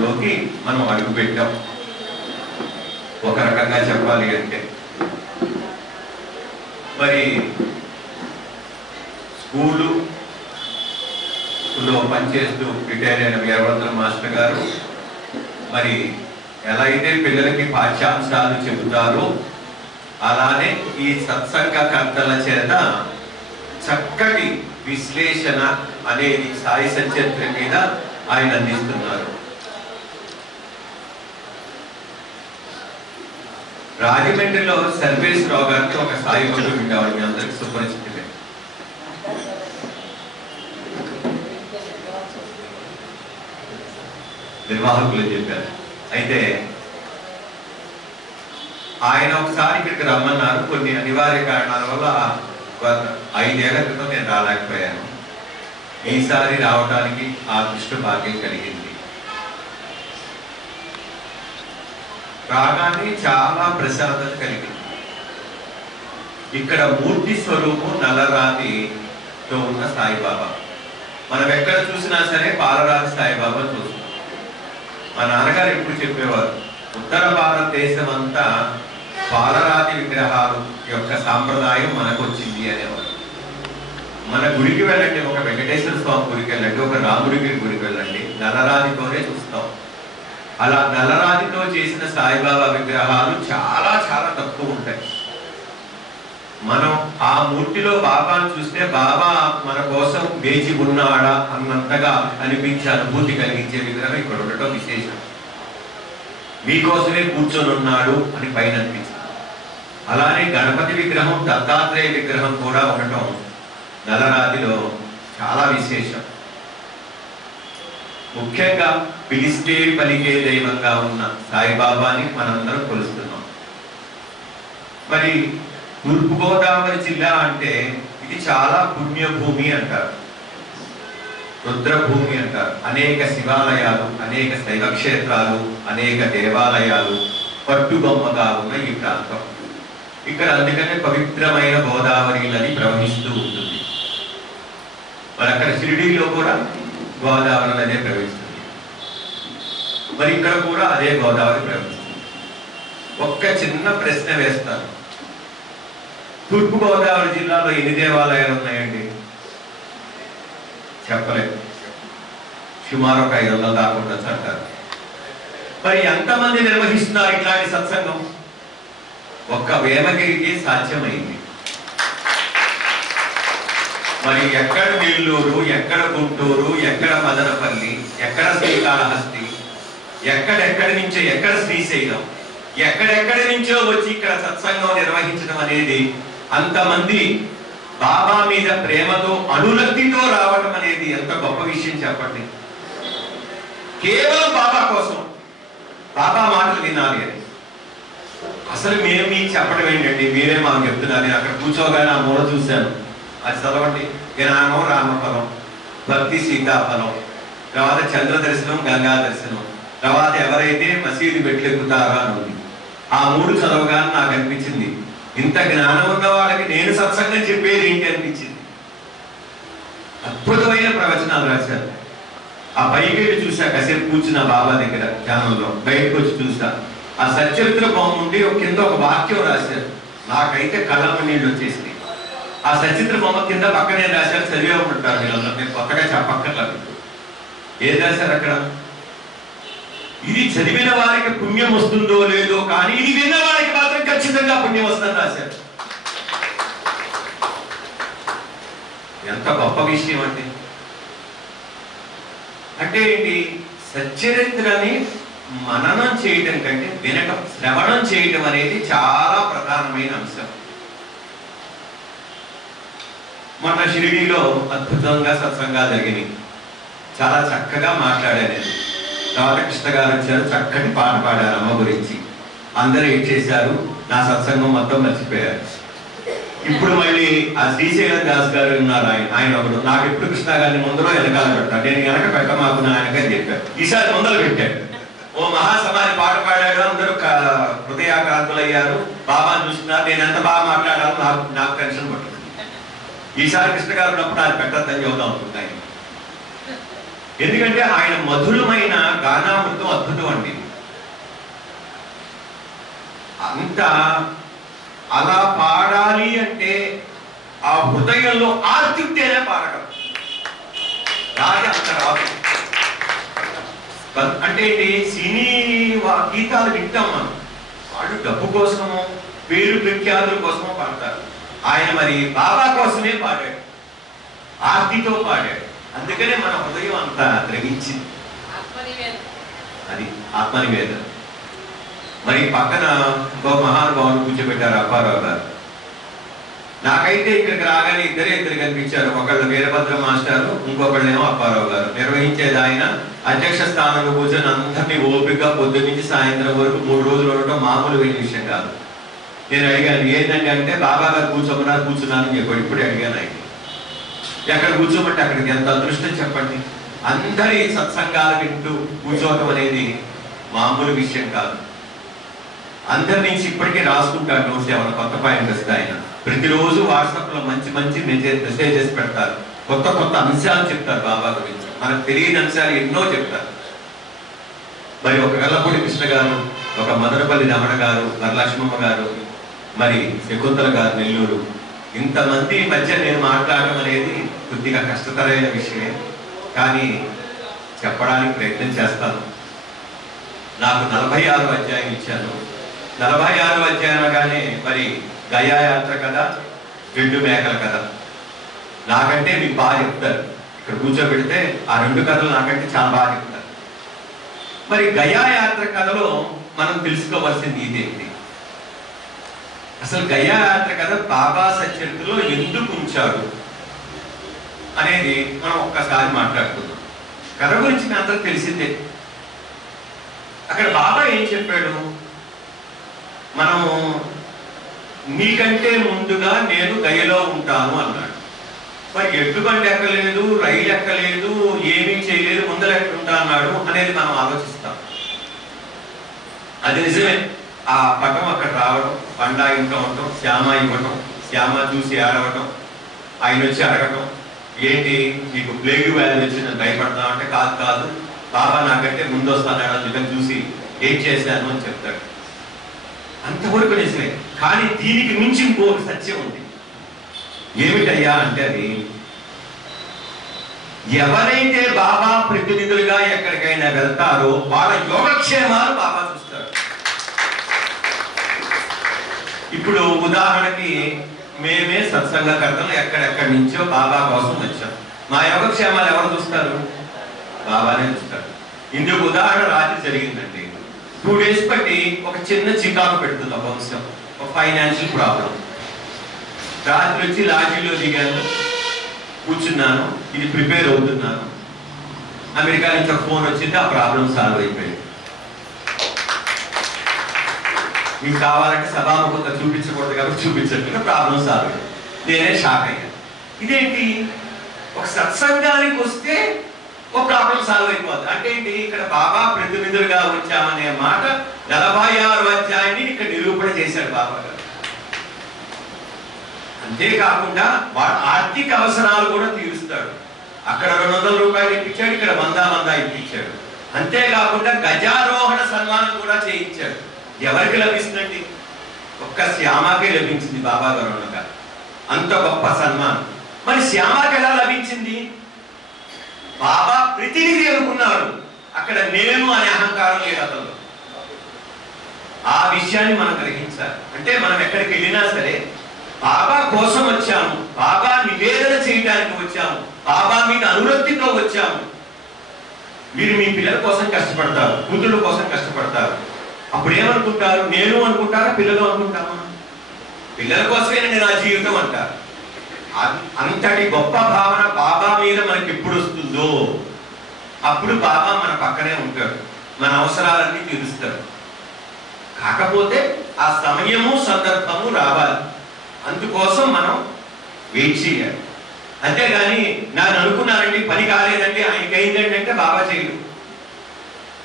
జీవితంలోకి మనం అడుగుపెట్టాం. ఒక రకంగా చెప్పాలి అంటే మరి స్కూలులో పనిచేస్తూ రిటైర్ అయిన వీరభద్రం మాస్టర్ గారు మరి ఎలా అయితే పిల్లలకి పాఠ్యాంశాలు చెబుతారో అలానే ఈ సత్సంగకర్తల చేత చక్కటి విశ్లేషణ అనేది సాయి సచరిత్ర మీద ఆయన అందిస్తున్నారు. రాజమండ్రిలో సర్వేశ్వరరావు గారికి ఒక సాయి భక్తుడు ఉండేవాడు, మీ అందరికి సుపరిచితులే. నిర్వాహకులు చెప్పారు. అయితే ఆయన ఒకసారి ఇక్కడికి రమ్మన్నారు. కొన్ని అనివార్య కారణాల వల్ల 5 ఏళ్ల క్రితం నేను రాలేకపోయాను. ఈసారి రావడానికి ఆ దృష్టి భాగ్యం కలిగింది. రాగానే చాలా ప్రశాంతత కలిగింది. ఇక్కడ మూర్తి స్వరూపం నల్లరాతితో ఉన్న సాయిబాబా. మనం ఎక్కడ చూసినా సరే పాలరాతి సాయిబాబా చూస్తాం. మా నాన్నగారు ఎప్పుడు చెప్పేవారు, ఉత్తర భారతదేశం అంతా పాలరాతి విగ్రహాలు యొక్క సాంప్రదాయం మనకు వచ్చింది అనేవారు. మన గుడికి వెళ్ళండి, ఒక వెంకటేశ్వర స్వామి గుడికి వెళ్ళండి, ఒక రాముడికి గుడికి వెళ్ళండి, నల్లరాతితోనే చూస్తాం. అలా నల్లరాతితో చేసిన సాయిబాబా విగ్రహాలు చాలా చాలా తక్కువ ఉంటాయి. మనం ఆ మూర్తిలో బాబాను చూస్తే బాబా మన కోసం వేచి ఉన్నాడా అన్నంతగా అనిపించే అనుభూతి కలిగించే విగ్రహం ఇక్కడ ఉండటం విశేషం. మీకోసమే కూర్చొని ఉన్నాడు అని పైన అనిపించింది. అలానే గణపతి విగ్రహం, దత్తాత్రేయ విగ్రహం కూడా ఉండటం నల్లరాతిలో చాలా విశేషం. ముఖ్యంగా పిలిస్తే పలికే దైవంగా ఉన్న సాయిబాబాని మనందరం కొలుస్తున్నాం. మరి తూర్పుగోదావరి జిల్లా అంటే ఇది చాలా పుణ్యభూమి అంటారు, రుద్రభూమి అంటారు. అనేక శివాలయాలు, అనేక శైవ క్షేత్రాలు, అనేక దేవాలయాలు పట్టుబొమ్మగా ఉన్న ఈ ప్రాంతం. ఇక్కడ అందుకనే పవిత్రమైన గోదావరి నది ప్రవహిస్తూ ఉంటుంది. మరి అక్కడ షిరిడీలో కూడా గోదావరి నదే ప్రవహిస్తుంది. మరి ఇక్కడ కూడా అదే గోదావరి ప్రవహిస్తుంది. ఒక్క చిన్న ప్రశ్న వేస్తాను. తూర్పుగోదావరి జిల్లాలో ఎన్ని దేవాలయాలు ఉన్నాయండి? చెప్పలేదు. సుమారు ఒక 500 దాకా ఉండొచ్చు అంటారు. మరి ఎంతమంది నిర్వహిస్తున్నారు ఇట్లాంటి సత్సంగం? ఒక్క వేమగిరికి సాధ్యమైంది. మరి ఎక్కడ నెల్లూరు, ఎక్కడ గుంటూరు, ఎక్కడ మదనపల్లి, ఎక్కడ శ్రీకాళహస్తి, ఎక్కడెక్కడి నుంచో, ఎక్కడ శ్రీశైలం, ఎక్కడెక్కడి నుంచో వచ్చి ఇక్కడ సత్సంగం నిర్వహించడం అనేది, అంతమంది బాబా మీద ప్రేమతో అనురక్తితో రావడం అనేది ఎంత గొప్ప విషయం చెప్పండి. కేవలం బాబా కోసం, బాబా మాటలు వినాలి అని. అసలు మేము మీకు చెప్పడం ఏంటండి, మీరే మాకు చెప్తున్నారు. నేను అక్కడ కూర్చోగానే ఆ మూల చూశాను, అది చదవండి. జ్ఞానం రామఫలం, భక్తి సీతాఫలం, తర్వాత చంద్ర దర్శనం, గంగా దర్శనం, తర్వాత ఎవరైతే మసీదు మెట్లెక్కుతారో అని ఉంది. ఆ 3 చదవగానే నాకు అనిపించింది, ఇంత జ్ఞానం ఉన్న వాళ్ళకి నేను సత్సంగం చెప్పేది ఏంటి అనిపించింది. అద్భుతమైన ప్రవచనాలు రాశారు. ఆ పైకి చూసా, కాసేపు కూర్చున్న బాబా దగ్గర ధ్యానంలో, బయటకు వచ్చి చూసా. ఆ సచరిత్ర బొమ్మ ఉండి కింద ఒక వాక్యం రాశారు. నాకైతే కళ్ళమ్మ నీళ్ళు వచ్చేసింది. ఆ సచిత్ర బొమ్మ కింద పక్కనే రాశారు, చదివే ఉంటారు వీళ్ళందరూ, నేను కొత్తగా చెప్పక్కర్లేదు. ఏం రాశారు అక్కడ? ఇది చదివిన వారికి పుణ్యం వస్తుందో లేదో, కానీ ఇది విన్న వారికి మాత్రం ఖచ్చితంగా పుణ్యం వస్తుందని రాశారు. ఎంత గొప్ప విషయం అండి. అంటే ఏంటి? సచ్చరిత్రని మననం చేయటం కంటే వినటం, శ్రవణం చేయటం అనేది చాలా ప్రధానమైన అంశం. మొన్న షిరిడీలో అద్భుతంగా సత్సంగాలు జరిగినాయి. చాలా చక్కగా మాట్లాడారు. తర్వాత కృష్ణ గారు వచ్చారు, చక్కటి పాట పాడారు అమ్మ గురించి. అందరూ ఏం చేశారు, నా సత్సంగం మొత్తం మర్చిపోయారు. ఇప్పుడు మళ్ళీ ఆ శ్రీశైలం దాస్ గారు ఉన్నారు, ఆయన ఒకడు. నాకు ఎప్పుడు కృష్ణ గారిని ముందరో వెనకాల పెడతాను, నేను వెనక పెట్టమాకు నాయనగా చెప్పారు. ఈసారి ముందర పెట్టాడు. ఓ మహాసమాధి పాట పాడాడు, అందరూ హృదయాకాంతులయ్యారు, బాబాను చూస్తున్నారు. నేను ఎంత బాగా మాట్లాడాలో నాకు టెన్షన్ పడుతుంది. ఈసారి కృష్ణ గారు ఉన్నప్పుడు అది పెట్టద్దని చెబుతా ఉంటుంది. ఎందుకంటే ఆయన మధురమైన గానామృతం అంత అలా పాడాలి అంటే ఆ హృదయంలో ఆర్తి ఉంటేనే పాడగలం. రాజు అంత రాదు. అంటే సినీ గీతాలు వింటాం మనం, వాళ్ళు డబ్బు కోసమో పేరు ప్రఖ్యాతుల కోసమో పాడతారు. ఆయన మరి బాబా కోసమే పాడాడు, ఆర్తితో పాడాడు. అందుకనే మన హృదయం అంత ద్రవించింది. అది ఆత్మనివేదన. మరి పక్కన ఇంకో మహానుభావులు కూర్చోబెట్టారు, అప్పారావు గారు. నాకైతే ఇక్కడికి రాగానే ఇద్దరు కనిపించారు. ఒకళ్ళు వీరభద్ర మాస్టారు, ఇంకొకళ్ళేమో అప్పారావు గారు. నిర్వహించేది ఆయన. అధ్యక్ష స్థానంలో కూర్చొని అందరినీ ఓపిక పొద్దు నుంచి సాయంత్రం వరకు 3 రోజులు ఉండటం మామూలు విషయం కాదు. నేను అడిగాను, ఏంటంటే అంటే బాబా గారు కూర్చున్నానని చెప్పాడు. ఇప్పుడే అడిగాను ఆయన, ఎక్కడ కూర్చోమంటే అక్కడికి. ఎంత అదృష్టం చెప్పండి. అందరి సత్సంగాలు వింటూ కూర్చోవటం అనేది మామూలు విషయం కాదు. అందరి నుంచి ఇప్పటికే రాసుకుంటారు నోట్స్. ఏమైనా కొత్త పాయింట్ వస్తే ఆయన ప్రతిరోజు వాట్సాప్ లో మంచి మంచి మెసేజెస్ పెడతారు. కొత్త కొత్త అంశాలు చెప్తారు బాబా గురించి. మనకు తెలియని అంశాలు ఎన్నో చెప్తారు. మరి ఒక గల్లపూడి కృష్ణ గారు, ఒక మదనపల్లి రమణ గారు, వరలక్ష్మమ్మ గారు, మరి శకుంతల గారు నెల్లూరు, ఇంతమంది మధ్య నేను మాట్లాడడం అనేది కొద్దిగా కష్టతరమైన విషయమే. కానీ చెప్పడానికి ప్రయత్నం చేస్తాను. నాకు 46వ అధ్యాయం ఇచ్చాను. 46వ అధ్యాయంగానే మరి గయాయాత్ర కథ, 2 మేకల కథ. నాకంటే మీకు బాగా చెప్తారు. ఇక్కడ కూర్చోబెడితే ఆ 2 కథలు నాకంటే చాలా బాగా చెప్తారు. మరి గయాయాత్ర కథలో మనం తెలుసుకోవాల్సింది ఇదేంటి? అసలు గయాయాత్ర కథ బాబా సచరిత్రలో ఎందుకు ఉంచాడు అనేది మనం ఒక్కసారి మాట్లాడుకుందాం. కథ గురించి మీ అందరికి తెలిసిందే. అక్కడ బాబా ఏం చెప్పాడు? మనము నీకంటే ముందుగా నేను గయలో ఉంటాను అన్నాడు. మరి ఎడ్లు బండి ఎక్కలేదు, రైలు ఎక్కలేదు, ఏమీ చేయలేదు, ముందర ఎక్కడుంటా అన్నాడు అనేది మనం ఆలోచిస్తాం. అది నిజమే. ఆ పటం అక్కడ రావడం, పండా ఇంట్లో ఉండటం, శ్యామ ఇవ్వటం, శ్యామ చూసి ఆడవటం, ఆయన వచ్చి అడగటం, ఏంటి నీకు ప్లేగు వ్యాధి వచ్చి నేను భయపడతాను అంటే, కాదు బాబా నాకంటే ముందు వస్తాను నిజం చూసి ఏం చేశాను అని చెప్తాడు. అంతవరకు నిజమే. కానీ దీనికి మించి ఇంకొక సత్యం ఉంది. ఏమిటయ్యా అంటే, అది ఎవరైతే బాబా ప్రతినిధులుగా ఎక్కడికైనా వెళ్తారో వాళ్ళ యోగక్షేమాలు బాబా చూస్తారు. ఇప్పుడు ఉదాహరణకి మేమే సత్సంగకర్తలు ఎక్కడెక్కడి నుంచో బాబా కోసం వచ్చాం. మా యోగక్షేమాలు ఎవరు చూస్తారు? బాబానే చూస్తారు. ఇందుకు ఉదాహరణ రాత్రి జరిగిందండి. 2 డేస్ బట్టి ఒక చిన్న చికాకు పెడుతుంది ఒక వంశం, ఒక ఫైనాన్షియల్ ప్రాబ్లం. రాత్రి వచ్చి లాడ్జీలో దిగాను, కూర్చున్నాను, ఇది ప్రిపేర్ అవుతున్నాను. అమెరికా నుంచి ఒక ఫోన్ వచ్చింది, ఆ ప్రాబ్లం సాల్వ్ అయిపోయింది. మీకు కావాలంటే సభాముఖంగా చూపించకూడదు కాబట్టి చూపించట్లేదు, ప్రాబ్లం సాల్వ్ అయ్యింది. నేనే షాక్ అయ్యాను. ఇదేంటి, ఒక సత్సంగానికి వస్తే ఒక ప్రాబ్లం సాల్వ్ అయిపోద్ది అంటే ఏంటి? ఇక్కడ బాబా ప్రతినిధులుగా వచ్చామనే మాట 46వ అధ్యాయాన్ని ఇక్కడ నిరూపణ చేశాడు బాబా గారు. అంతేకాకుండా వాడు ఆర్థిక అవసరాలు కూడా తీరుస్తాడు. అక్కడ 200 రూపాయలు ఇప్పించాడు, ఇక్కడ 100 ఇప్పించాడు. అంతేకాకుండా గజారోహణ సన్మానం కూడా చేయించాడు. ఎవరికి లభిస్తుందండి? ఒక్క శ్యామకే లభించింది బాబా గారు అనగా. అంత గొప్ప సన్మానం. మరి శ్యామకి ఎలా లభించింది? బాబా ప్రతినిధి అనుకున్నాడు. అక్కడ నేను అనే అహంకారం లేదు అతను. ఆ విషయాన్ని మనం గ్రహించాలి. అంటే మనం ఎక్కడికి వెళ్ళినా సరే బాబా కోసం వచ్చాము, బాబా నివేదన చేయడానికి వచ్చాము, బాబా మీద అనురక్తితో వచ్చాము. మీరు మీ పిల్లల కోసం కష్టపడతారు, కూతుళ్ళ కోసం కష్టపడతారు. అప్పుడు ఏమనుకుంటారు? నేను అనుకుంటారా, పిల్లలు అనుకుంటామా? పిల్లల కోసమేనండి నా జీవితం అంటారు. అంతటి గొప్ప భావన బాబా మీద మనకి ఎప్పుడు వస్తుందో అప్పుడు బాబా మన పక్కనే ఉంటాడు, మన అవసరాలన్నీ తీరుస్తాడు. కాకపోతే ఆ సమయము సందర్భము రావాలి. అందుకోసం మనం వెయిట్ చేయాలి. అంతేగాని నాకు అనుకున్నానండి, పని కాలేదండి, ఆయనకి అయిందండి అంటే బాబా చేయడు.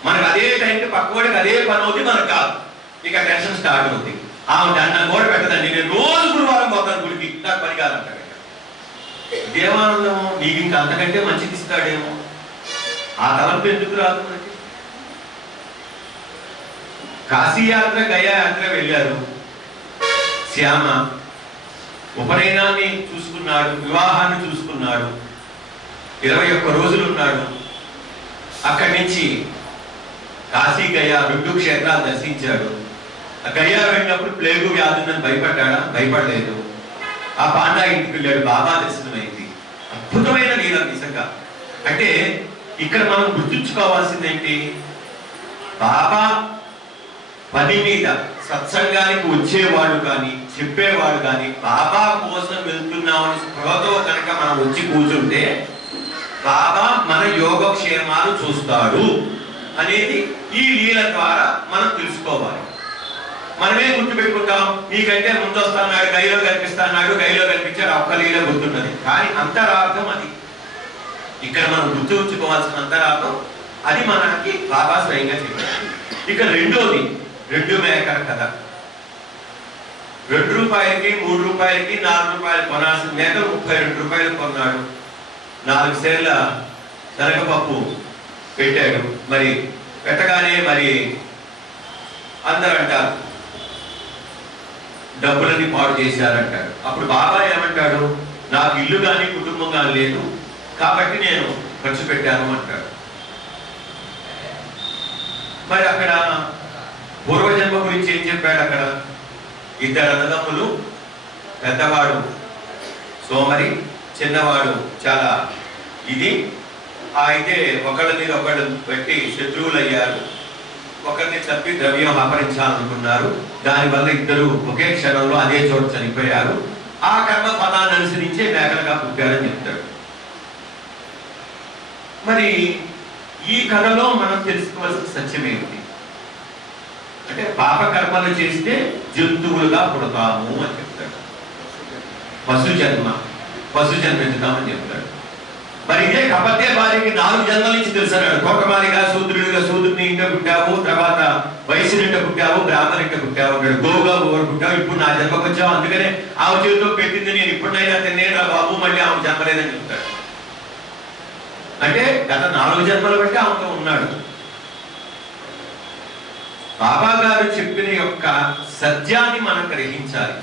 మనకు అదే టైంకి పక్కవాడికి అదే పని అవుతుంది, మనకు కాదు. ఇక టెన్షన్ స్టార్ట్ అవుతుంది. నన్ను కూడా పెట్టదండి, నేను రోజు గురువారం పోతాను గుడికి, నాకు పని కాదంటాడు. దేవానందము నీకు ఇంకా అంతకంటే మంచిది ఇస్తాడేమో. ఆ తలంపు ఎందుకు రాదు మనకి? కాశీయాత్ర గయా యాత్ర వెళ్ళారు. శ్యామ ఉపనయనాన్ని చూసుకున్నాడు, వివాహాన్ని చూసుకున్నాడు, 21 రోజులు ఉన్నాడు. అక్కడి నుంచి కాశీ గయా 2 క్షేత్రాలు దర్శించాడు. గయా వెళ్ళినప్పుడు ప్లేగు వ్యాధి ఉందని భయపడ్డాడా? భయపడలేదు. ఆ పాండా ఇంటికి వెళ్ళాడు, బాబా దర్శనమైంది. అద్భుతమైన లీల నిజంగా. అంటే ఇక్కడ మనం గుర్తుంచుకోవాల్సింది ఏంటి? బాబా పని మీద సత్సంగానికి వచ్చేవాడు కానీ చెప్పేవాడు కానీ బాబా కోసం వెళ్తున్నామని స్పృహతో కనుక మనం వచ్చి కూర్చుంటే బాబా మన యోగక్షేమాలు చూస్తాడు అనేది ఈ లీల ద్వారా మనం తెలుసుకోవాలి. మనమే గుర్తుపెట్టుకుంటాం, నీకంటే ముందు వస్తున్నాడు, గైలో కనిపిస్తున్నాడు, గైలో కనిపించాడు, ఒక్క లీల గుర్తున్నది. కానీ అంతరార్థం అది. ఇక్కడ మనం గుర్తుంచుకోవాల్సిన అంతరార్థం అది మనకి బాబా స్వయంగా చెప్పారు. ఇక రెండోది 2 మేకల కథ. 2 రూపాయలకి 3 రూపాయలకి 4 రూపాయలు కొనాల్సిన మేకలు 32 రూపాయలు కొన్నాడు. 4 సేర్ల శనగపప్పు పెట్టాడు. మరి పెట్టగానే మరి అందరూ అంటారు డబ్బులన్నీ పాడు చేశారంటాడు. అప్పుడు బాబా ఏమంటాడు? నాకు ఇల్లు కానీ కుటుంబం కానీ లేదు కాబట్టి నేను ఖర్చు పెట్టాను అంటాడు. మరి అక్కడ పూర్వజన్మ గురించి ఏం చెప్పాడు? అక్కడ 2 అన్నదమ్ములు, పెద్దవాడు సోమరి, చిన్నవాడు చాలా ఇది. అయితే ఒకళ్ళ మీద ఒకళ్ళు పెట్టి శత్రువులు అయ్యారు. ఒకరిని తప్పి ద్రవ్యం అపహరించాలనుకున్నారు. దానివల్ల ఇద్దరు ఒకే క్షణంలో అదే చోటు చనిపోయారు. ఆ కర్మ ఫలాన్ని అనుసరించే మేకలుగా పుట్టారని చెప్తాడు. మరి ఈ కథలో మనం తెలుసుకోవాల్సిన సత్యం ఏమిటి అంటే పాప కర్మలు చేస్తే జంతువులుగా పుడతాము అని చెప్తాడు. పశు జన్మించుతామని చెప్తాడు. మరి ఇదే కపత్య భార్యకి 4 జన్మల నుంచి తెలుసన్నాడు. తోటమాలిగా శూద్రుని ఇంట పుట్టావు, తర్వాత వయసు నింట పుట్టావు, బ్రాహ్మణ ఇంట పుట్టావు అన్నాడు. గోవుగా గోరు పుట్టావు, ఇప్పుడు నా జన్మకు వచ్చావు, అందుకనే ఆమె చేతితో పెట్టింది నేను ఇప్పుడైనా తినేరా బాబు, మళ్ళీ ఆమె జన్మలేదని చెప్తాడు. అంటే గత 4 జన్మల బట్టి ఆమెతో ఉన్నాడు. బాబా గారు చెప్పిన యొక్క సత్యాన్ని మనం గ్రహించాలి.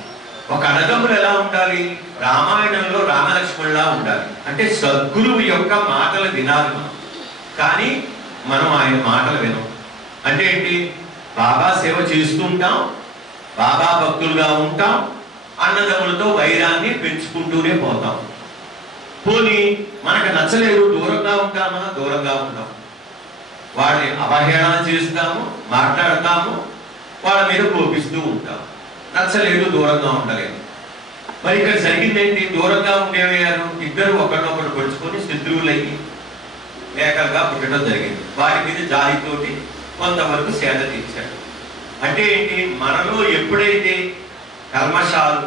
ఒక అన్నదమ్ములు ఎలా ఉండాలి? రామాయణంలో రామలక్ష్మణులా ఉండాలి. అంటే సద్గురువు యొక్క మాటలు వినాలి మనం, కానీ మనం ఆయన మాటలు వినం. అంటే ఏంటి? బాబా సేవ చేస్తుంటాం, బాబా భక్తులుగా ఉంటాం, అన్నదమ్ములతో వైరాన్ని పెంచుకుంటూనే పోతాం. పోనీ మనకు నచ్చలేదు, దూరంగా ఉంటామా? దూరంగా ఉంటాం. వాళ్ళని అవహేళన చేస్తాము, మాట్లాడతాము, వాళ్ళ మీద కోపిస్తూ ఉంటాం. నచ్చలేదు, దూరంగా ఉండలేదు. మరి ఇక్కడ జరిగింది ఏంటి? దూరంగా ఉండేవారు ఇద్దరు ఒకరినొకరు పొడుచుకొని శత్రువులయ్యి మేకలుగా పుట్టడం జరిగింది. వాటి మీద జాలితోటి కొంతవరకు సేద తీర్చాడు. అంటే ఏంటి? మనలో ఎప్పుడైతే కల్మషాలు,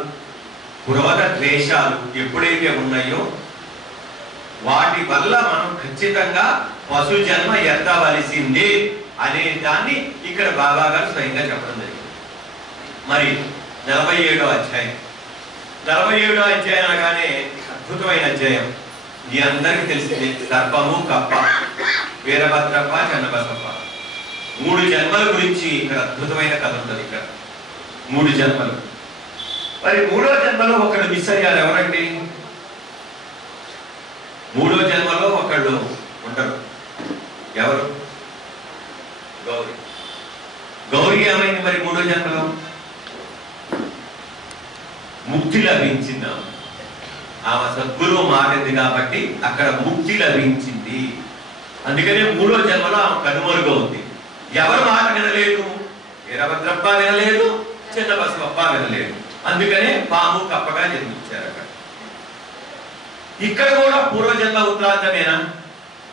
క్రోధ ద్వేషాలు ఎప్పుడైతే ఉన్నాయో వాటి వల్ల మనం ఖచ్చితంగా పశు జన్మ ఎత్తవలసిందే అనే దాన్ని ఇక్కడ బాబా గారు స్వయంగా చెప్పడం జరిగింది. మరి 47వ అధ్యాయం. 47వ అధ్యాయం అనగానే అద్భుతమైన అధ్యాయం. మీ అందరికీ తెలిసింది సర్పము, కప్ప, వీరభద్రప్ప, చెన్నబసప్ప. 3 జన్మల గురించి ఇక్కడ అద్భుతమైన కథ ఉంటుంది. ఇక్కడ 3 జన్మలు. మరి 3వ జన్మలో ఒకళ్ళు మిస్ అయ్యారు. ఎవరండి? 3వ జన్మలో ఒకళ్ళు ఉంటారు. ఎవరు? గౌరీ. గౌరీ ఏమైంది మరి 3వ జన్మలో? ముక్తి లభించింది. ఆమె సద్గురువు మారింది కాబట్టి అక్కడ ముక్తి లభించింది. అందుకనే 3వ జన్మలో ఆమె కనుమరుగా ఉంది. ఎవరు మాట వినలేదు? వీరభద్రప్ప వినలేదు, చిన్న బసవప్ప వినలేదు. అందుకనే పాము కప్పగా జన్మించారు. అక్కడ ఇక్కడ కూడా పూర్వజన్మ ఉత్తాంతమేనా?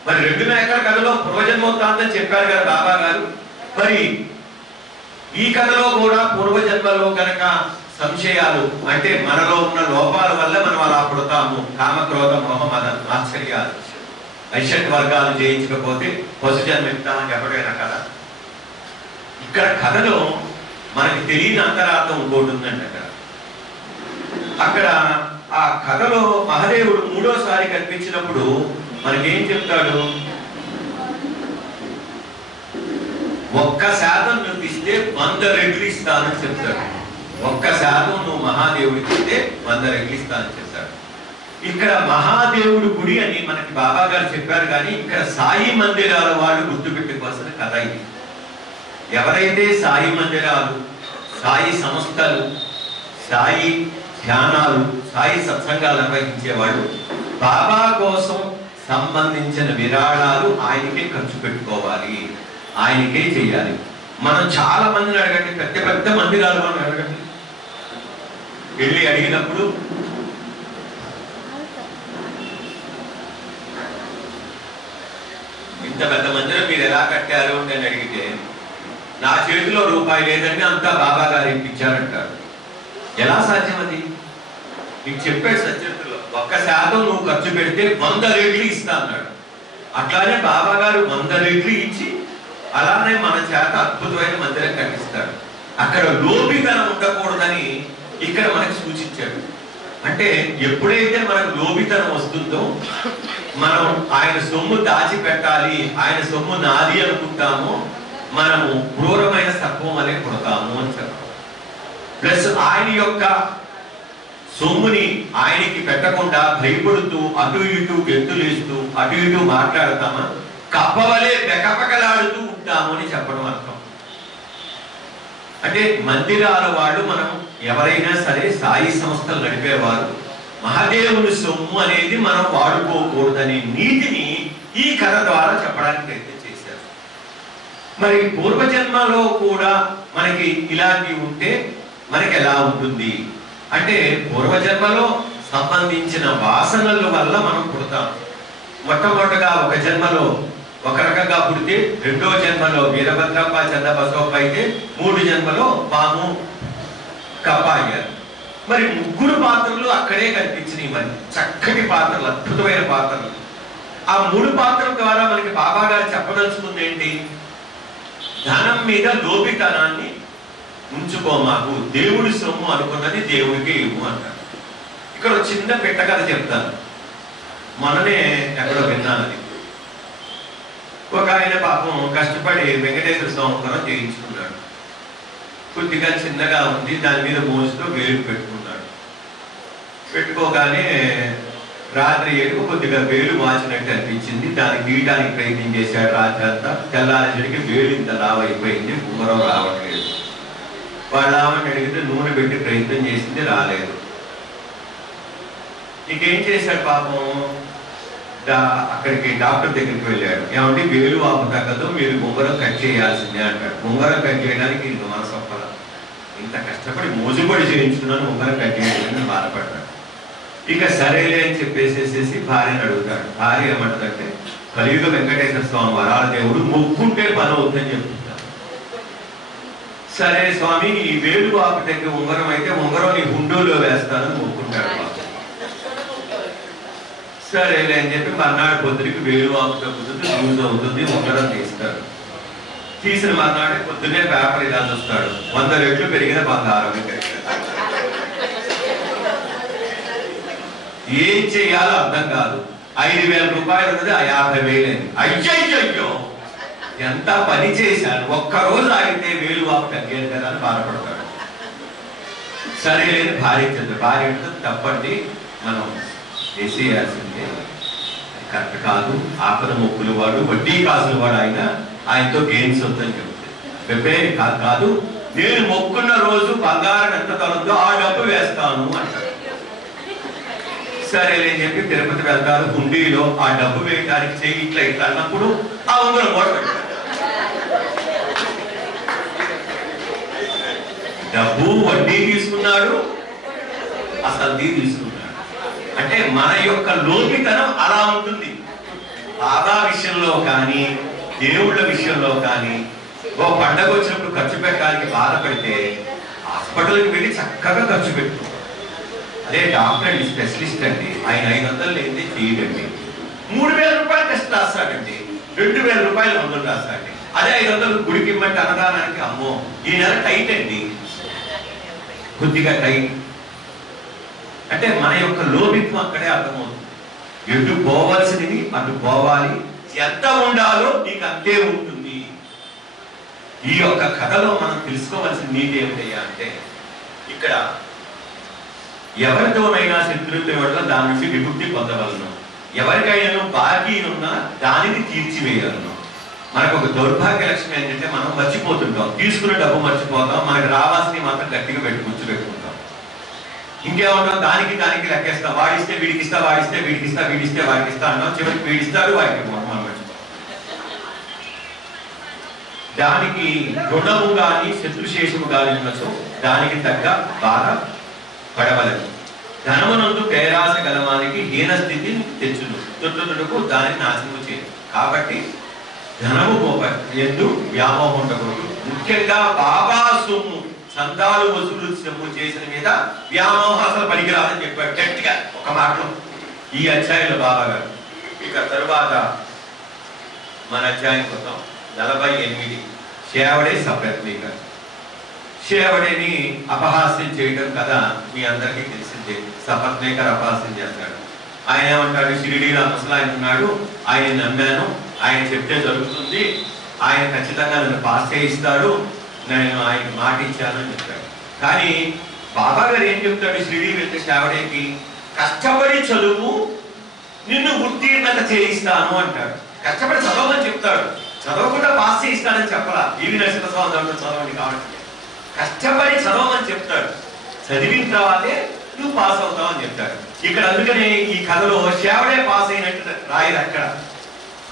మరి 2 మేకల కథలో పూర్వజన్మ ఉత్తాంతం చెప్పారు కదా బాబా గారు. మరి ఈ కథలో కూడా పూర్వజన్మలో కనుక సంశయాలు అంటే మనలో ఉన్న లోపాల వల్ల మనం అలా పుడతాము. కామక్రోధ మోహ మద ఆశ్చర్యాలు, ఐషట్ వర్గాలు జయించకపోతే పశు జన్మిస్తామని చెప్పడైనా కదా. ఇక్కడ కథలో మనకి తెలియని అంతరార్థం ఇంకోటి ఉందండి. అక్కడ ఆ కథలో మహాదేవుడు 3వసారి కనిపించినప్పుడు మనకేం చెప్తాడు? 1% నువ్వు ఇస్తే 100 రెట్లు ఇస్తానని చెప్తాడు. 1% నువ్వు మహాదేవుడికి ఇస్తే 100 రెట్లు ఇస్తానని చెప్తాడు. ఇక్కడ మహాదేవుడు గుడి అని మనకి బాబా గారు చెప్పారు, కానీ ఇక్కడ సాయి మందిరాల వాళ్ళు గుర్తుపెట్టుకోవాల్సిన కథ ఇది. ఎవరైతే సాయి మందిరాలు, సాయి సంస్థలు, సాయి ధ్యానాలు, సాయి సత్సంగాలు నిర్వహించేవాళ్ళు బాబా కోసం సంబంధించిన విరాళాలు ఆయనకే ఖర్చు పెట్టుకోవాలి, ఆయనకే చేయాలి. మనం చాలా మందిని అడగండి, పెద్ద పెద్ద మందిరాలు మనం అడగండి, వెళ్ళి అడిగినప్పుడు ఇంత పెద్ద మందిరం మీరు ఎలా కట్టారు అని అడిగితే నా చేతిలో రూపాయి లేదండి, అంతా బాబా గారు ఇప్పించారంటారు. ఎలా సాధ్యం అది? నీకు చెప్పాడు సత్యలో 1% నువ్వు ఖర్చు పెడితే 100 రెట్లు ఇస్తా అన్నాడు. అట్లానే బాబా గారు 100 రెట్లు ఇచ్చి అలానే మన చేత అద్భుతమైన మందిరం కట్టిస్తాడు. అక్కడ లోబితనం ఉండకూడదని ఇక్కడ మనకి సూచించాడు. అంటే ఎప్పుడైతే మనకు లోబితనం వస్తుందో మనం ఆయన సొమ్ము దాచిపెట్టాలి, ఆయన సొమ్ము నాది అనుకుంటామో మనము క్రూరమైన సర్పం అనే పుడతాము అని చెప్పాం. ప్లస్ ఆయన యొక్క సొమ్ముని ఆయనకి పెట్టకుండా భయపడుతూ అటు ఇటు గెంతులేస్తూ అటు ఇటు మాట్లాడతామా, కప్పవలే బెకపకలాడుతూ ఉంటాము అని చెప్పడం అర్థం. అంటే మందిరాల వాళ్ళు మనం ఎవరైనా సరే సాయి సంస్థలు నడిపేవారు మహాదేవుని సొమ్ము అనేది మనం వాడుకోకూడదనే నీతిని ఈ కథ ద్వారా చెప్పడానికి ప్రయత్నం చేశారు. మరి పూర్వజన్మలో కూడా మనకి ఇలాంటివి ఉంటే మనకి ఎలా ఉంటుంది అంటే, పూర్వజన్మలో సంబంధించిన వాసనల వల్ల మనం పుడతాం. మొట్టమొదటిగా ఒక జన్మలో ఒక రకంగా పుడితే, రెండో జన్మలో వీరభద్రప్ప చంద్రబసవప్ప అయితే, 3 జన్మలో పాము కప్ప అయ్యారు. మరి 3 పాత్రలు అక్కడే కనిపించినాయి. మరి చక్కటి పాత్రలు, అద్భుతమైన పాత్రలు. ఆ 3 పాత్రల ద్వారా మనకి బాబా గారు చెప్పదలుచుకుంది ఏంటి? ధనం మీద లోపితనాన్ని ఉంచుకో, మాకు దేవుడి సొమ్ము అనుకున్నది దేవుడికి ఇవ్వు అంటారు. ఇక్కడ చిన్న పెట్ట కథ చెప్తాను. మననే ఎక్కడో విన్నాను. అది ఒక ఆయన పాపం కష్టపడి వెంకటేశ్వర స్వామి చేయించుకున్నాడు. కొద్దిగా చిన్నగా ఉంది, దాని మీద మోసుతో వేలు పెట్టుకున్నాడు. పెట్టుకోగానే రాత్రి ఏడుకు కొద్దిగా వేలు వాచినట్టు అనిపించింది. దాన్ని తీయడానికి ప్రయత్నం చేశాడు రాత్రి అంతా. తెల్లారేసరికి వేలు ఇంత లావైపోయింది, ఉంగరం రావట్లేదు. వాళ్ళ ఆమెను అడిగితే నూనె పెట్టి ప్రయత్నం చేసింది, రాలేదు. ఇంకేం చేశాడు పాపం, అక్కడికి డాక్టర్ దగ్గరికి వెళ్ళాడు. ఏమంటే వేలు వాపు తగ్గదు, మీరు ఉంగరం కట్ చేయాల్సిందే అంటాడు. ఉంగరం కట్ చేయడానికి ఇంత మనసు ఒప్పల, ఇంత కష్టపడి మోజుపడి చేయించుకున్నాను, ఉంగరం కట్ చేయాలని బాధపడ్డాడు. ఇక సరేలే అని చెప్పేసేసి భార్యను అడుగుతాడు. భార్య ఏమంటుందంటే, కలియుగ వెంకటేశ్వర స్వామి వరాల దేవుడు, మొక్కుంటే పని అవుతుందని చెప్తుంటాడు. సరే స్వామి, ఈ వేలు వాపు దగ్గర ఉంగరం అయితే ఉంగరం నీ హుండూలో వేస్తానని మొక్కుంటాడు. సరేలే అని చెప్పి మర్నాడు పొద్దురికి వేలు వాపు తగ్గుతుంది, యూజ్ అవుతుంది, ఉంగరం తీస్తాడు. తీసిన మర్నాడు పొద్దున్నే పేపర్ ఇలా చూస్తాడు, 100 రెట్లు పెరిగిన బంగారం. ఏం చెయ్యాలో అర్థం కాదు. 5,000 రూపాయలు ఉన్నది, ఆ 50,000 అయ్యో ఎంత పని చేశాను, ఒక్కరోజు ఆగితే వేలు వాపు తగ్గేది కదా అని బాధపడతాడు. సరే లేదు భార్య చెంది, భార్య తప్పండి, మనం వేసేయాల్సిందే, కరెక్ట్ కాదు, ఆపద మొక్కులు వాడు, వడ్డీ కాసులు వాడు, ఆయనతో గేమ్స్ వద్దని చెప్తే, కాదు నేను మొక్కున్న రోజు బంగారం ఎంత తొలదో ఆ డబ్బు వేస్తాను అంటాడు. సరే అని చెప్పి తిరుపతి వెళ్తారు. హుండీలో ఆ డబ్బు వేయడానికి చెయ్యి ఇట్లా ఇట్లా అన్నప్పుడు ఆ ఉంగరం కూడా పెట్టాడు. డబ్బు వడ్డీ తీసుకున్నాడు, అసలు తీసుకున్నాడు. అంటే మన యొక్క లోపితనం అలా ఉంటుంది. బాబా విషయంలో కానీ, దేవుళ్ళ విషయంలో కానీ, ఓ పండగ వచ్చినప్పుడు ఖర్చు పెట్టడానికి బాధపడితే హాస్పిటల్కి వెళ్ళి చక్కగా ఖర్చు పెట్టు. అదే డాక్టర్ అండి, స్పెషలిస్ట్ అండి, ఆయన 500 లేనిదే చేయడండి. 3,000 రూపాయలు టెస్ట్ రాస్తాడండి, 2,000 రూపాయలు మందులు రాస్తాడండి. అదే 500 గుడికి ఇవ్వమంటే అన్నదానానికి అమ్మో ఈ నెల టైట్ అండి, కొద్దిగా టైట్. అంటే మన యొక్క లోపిత్వం అక్కడే అర్థమవుతుంది. ఎటు పోవాల్సినవి అటు పోవాలి, ఎంత ఉండాలో నీకు అంతే ఉంటుంది. ఈ యొక్క కథలో మనం తెలుసుకోవాల్సిన నీతి ఏమిటయ్యా అంటే, ఇక్కడ ఎవరితోనైనా శత్రుత్వం వల్ల దాని నుంచి విముక్తి పొందవలను, ఎవరికైనా బాకీ ఉన్నా దానిని తీర్చివేయగలను. మనకు ఒక దౌర్భాగ్య లక్షణం ఏంటంటే మనం మర్చిపోతుంటాం, తీసుకున్న డబ్బు మర్చిపోతాం, మనకు రావాల్సినవి మాత్రం గట్టిగా కూర్చోబెట్టుకుంటాం. ఇంకేమన్నా దానికి లెక్కేస్తాం, వాడిస్తే వీడికి ఇస్తా, వాడిస్తే వీడికి ఇస్తా, వీడిస్తే వాడికి ఇస్తా అన్నాం, చివరికి వీడిస్తాడు వాడికి మనం మర్చిపోతాం. దానికి రుణము గాని శత్రుశేషము గాని ఉన్నచో దానికి తగ్గ బాధ పడవలేదు. ధనమునందు పేరాశ గలవానికి హీన స్థితి తెచ్చును, తుట్టుకు దానిని నాశనము చేయదు. కాబట్టి ధనము ఎందు వ్యామోహం ఉండకూడదు. ముఖ్యంగా బాబా సొమ్ము చందాలు వసూలు చేసిన మీద వ్యామోహం అసలు పనికిరాదని చెప్పాడు గట్టిగా ఒక మాటలో ఈ అధ్యాయంలో బాబా గారు. ఇక తరువాత మన అధ్యాయం కోసం 48 శేవడే సప్రత్నిక. శేవడేని అపహాస్యం చేయడం కదా మీ అందరికీ తెలిసిందే. సపత్నేకర్ అపహాస్యం చేస్తాడు. ఆయన ఏమంటాడు, షిరిడీలో ముసలాయన ఉన్నాడు, ఆయన నమ్మాను, ఆయన చెప్తే జరుగుతుంది, ఆయన ఖచ్చితంగా నన్ను పాస్ చేయిస్తాడు, నేను ఆయన మాట ఇచ్చాను అని చెప్తాడు. కానీ బాబా గారు ఏం చెప్తాడు షిరిడీ వెళ్తే శేవడేకి, కష్టపడి చదువు నిన్ను ఉత్తీర్ణత చేయిస్తాను అంటాడు. కష్టపడి చదవమని చెప్తాడు, చదవకుండా పాస్ చేయిస్తానని చెప్పాలా. ఈవి నరసింహస్వామి దాంట్లో చదవండి కాబట్టి కష్టపడి చదవమని చెప్తాడు, చదివిన తర్వాతే నువ్వు పాస్ అవుతావు అని చెప్తాడు. ఇక్కడ అందుకనే ఈ కథలో శేవడే పాస్ అయినట్టు రాయరు అక్కడ.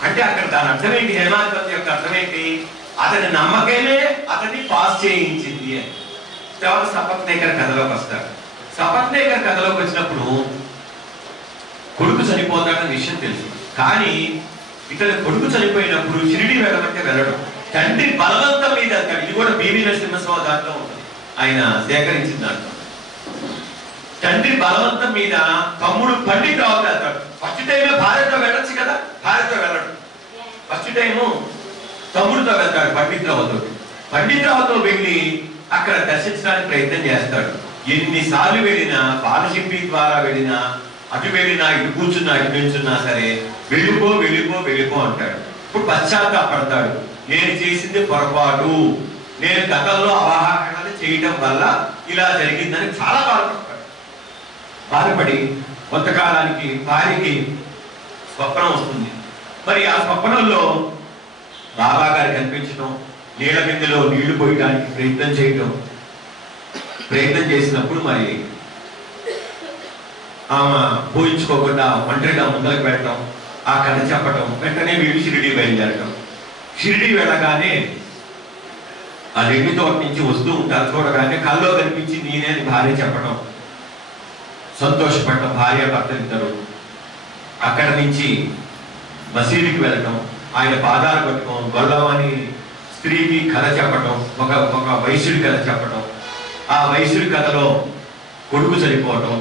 అంటే అక్కడ దాని అర్థం ఏంటి, హేమాధిపతి యొక్క అర్థం ఏంటి, అతని నమ్మకమే అతన్ని పాస్ చేయించింది అని. తర్వాత సపత్నేకర్ కథలోకి వస్తాడు. సపత్నేకర్ కథలోకి వచ్చినప్పుడు కొడుకు చనిపోతాడన్న విషయం తెలుసు. కానీ ఇతని కొడుకు చనిపోయినప్పుడు షిరిడి వెళ్ళమంటే వెళ్ళడం, తండ్రి బలవంతం మీద వెళ్తాడు. ఇది కూడా బీవీ నరసింహస్వామి దాంట్లో ఉంటుంది, ఆయన సేకరించిన దాంట్లో. తండ్రి బలవంతం మీద తమ్ముడు పండితరావుతో వెళ్తాడు. ఫస్ట్ టైమే భార్యతో వెళ్ళొచ్చు కదా, భార్యతో వెళ్ళడు. ఫస్ట్ టైము తమ్ముడితో వెళ్తాడు పండితరావుతో. పండితరావుతో వెళ్ళి అక్కడ దర్శించడానికి ప్రయత్నం చేస్తాడు. ఎన్నిసార్లు వెళ్ళినా, బాలశిల్పి ద్వారా వెళ్ళినా, అటు వెళ్ళినా, ఇటు కూర్చున్నా, ఇటు నిల్చున్నా సరే వెళ్ళిపో వెళ్ళిపో వెళ్ళిపో అంటాడు. ఇప్పుడు పశ్చాత్తాపడతాడు, నేను చేసింది పొరపాటు, నేను గతంలో అవగాహనలు చేయటం వల్ల ఇలా జరిగిందని చాలా బాధపడతాడు. బాధపడి కొంతకాలానికి భార్యకి స్వప్నం వస్తుంది. మరి ఆ స్వప్నంలో బాబా గారు కనిపించడం, నీళ్ళ బిందెలో నీళ్లు పోయడానికి ప్రయత్నం చేసినప్పుడు మరి ఆమె పోయించుకోకుండా ఒంటరిగా ముందరకు వెళ్ళటం, ఆ కథ చెప్పటం, వెంటనే వీళ్ళు షిరిడి బయలుదేరటం. షిరిడి వెళ్ళగానే ఆ రెడ్డి తోట నుంచి వస్తూ ఉంటారు, చూడగానే కల్లో కనిపించి నేనే అని భార్య చెప్పడం, సంతోషపడటం భార్య భర్తలు ఇద్దరు. అక్కడ నుంచి మసీదుకి వెళ్ళటం, ఆయన పాదాలు పట్టుకోవడం, గొల్లవని స్త్రీకి కథ చెప్పటం, ఒక వైశ్యుడి కథ చెప్పటం, ఆ వైశ్యుడి కథలో కొడుకు చనిపోవటం,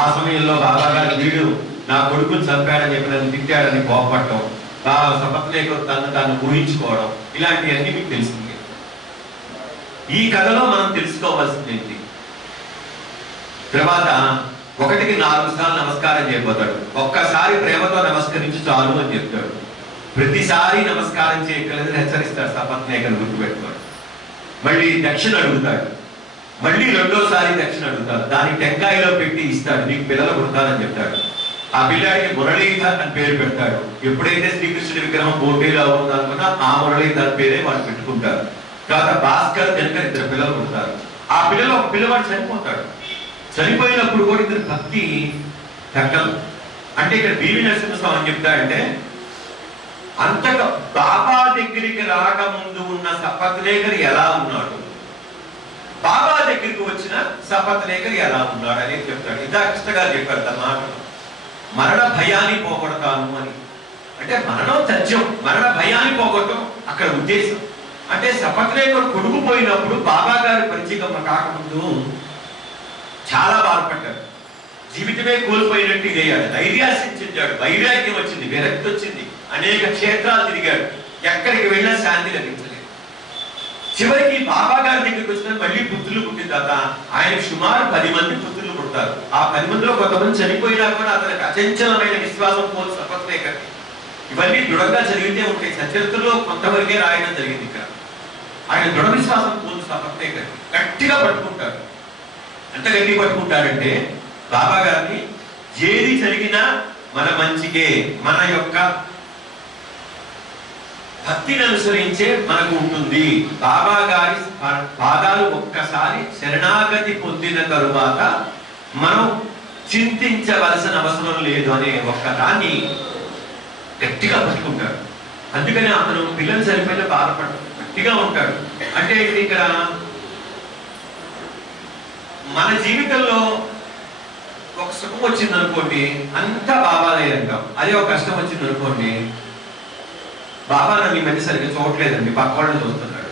ఆ సమయంలో బాబా గారు వీడు నా కొడుకుని చంపాడని చెప్పి నన్ను తిట్టాడని కోపపడటం, సపత్నేకర్ తను ఊహించుకోవడం, ఇలాంటివన్నీ మీకు తెలిసింది. ఈ కథలో మనం తెలుసుకోవాల్సింది ఏంటి, తర్వాత 1కి 4 సార్లు నమస్కారం చేయబోతాడు. ఒక్కసారి ప్రేమతో నమస్కరించి చాలు అని చెప్తాడు. ప్రతిసారి నమస్కారం చేయగలదని హెచ్చరిస్తాడు సపత్నేకర్, గుర్తుపెట్టుకోడు. మళ్ళీ దక్షిణ అడుగుతాడు, మళ్ళీ 2వసారి దక్షిణ అడుగుతాడు. దానికి టెంకాయలో పెట్టి ఇస్తాడు, నీకు పిల్లలు పుడతారని చెప్తాడు. ఆ పిల్లాడికి మురళీధర్ అని పేరు పెడతాడు. ఎప్పుడైతే శ్రీకృష్ణుడి విగ్రహం పోటీలో ఉందనుకున్నా ఆ మురళీధర్ పేరే వాళ్ళు పెట్టుకుంటారు. తర్వాత భాస్కర్ జనకర్ 2 పిల్లలు పుడతారు. ఆ పిల్లలు ఒక పిల్లవాడు చనిపోతాడు. చనిపోయినప్పుడు కూడా ఇద్దరు భక్తి తగ్గదు. అంటే ఇక్కడ బీవీ నరసింహస్వామి అని చెప్తాడంటే, అంతగా బాబా దగ్గరికి రాకముందు ఉన్న సపత్నేకర్ ఎలా ఉన్నాడు, బాబా దగ్గరికి వచ్చిన సపత్నేకర్ ఎలా ఉన్నాడు అనేది చెప్తాడు. ఇదాకృష్ణగా చెప్పారు తన మాటలు. మరణ భయాన్ని పోగొడతాను అని, అంటే మరణం సత్యం, మరణ భయాన్ని పోగొట్టడం అక్కడ ఉద్దేశం. అంటే సపత్నేకర్ కొడుకుపోయినప్పుడు బాబా గారి పరిచయం కాకముందు చాలా బాధపడ్డాడు. జీవితమే కోల్పోయినట్టు ఇదయ్యాడు, ధైర్యాన్ని చెందాడు, వైరాగ్యం వచ్చింది, విరక్తి వచ్చింది, అనేక క్షేత్రాలు తిరిగాడు, ఎక్కడికి వెళ్ళినా శాంతి లభించలేదు. చివరికి బాబా గారి దగ్గరికి వచ్చిన మళ్ళీ పుత్రులు పుట్టిన తర్వాత ఆయనకు సుమారు 10 మంది పుత్రులు పుడతారు. ఆ 10 మందిలో కొంతమంది చనిపోయినా కూడా అతనికి అచంచలమైన విశ్వాసం పోదు సపత్నేకర్. ఇవన్నీ దృఢంగా జరిగితే ఉంటాయి. సచరిత్రలో కొంతవరకే రాయడం జరిగింది. ఇక్కడ ఆయన దృఢ విశ్వాసం పోదు సమర్థే గట్టిగా పట్టుకుంటారు. ఎంత గట్టిగా పట్టుకుంటారంటే బాబా గారిని ఏది జరిగినా మన మంచికే, మన యొక్క భక్తిని అనుసరించే మనకు ఉంటుంది. బాబా గారి పాదాలు ఒక్కసారి శరణాగతి పొందిన తరువాత మనం చింతించవలసిన అవసరం లేదు అనే ఒక్కదాన్ని గట్టిగా పట్టుకుంటాడు. అందుకని అతను పిల్లలు చనిపోయిన బాధపడతాడు, గట్టిగా ఉంటాడు. అంటే ఇక్కడ మన జీవితంలో ఒక సుఖం వచ్చింది అనుకోండి అంతా బాబాదే అంటాం. అదే ఒక కష్టం వచ్చింది అనుకోండి, బాబా నన్ను ఈ మధ్య సరిగ్గా చూడలేదండి, పక్క వాళ్ళని చూస్తున్నాడు.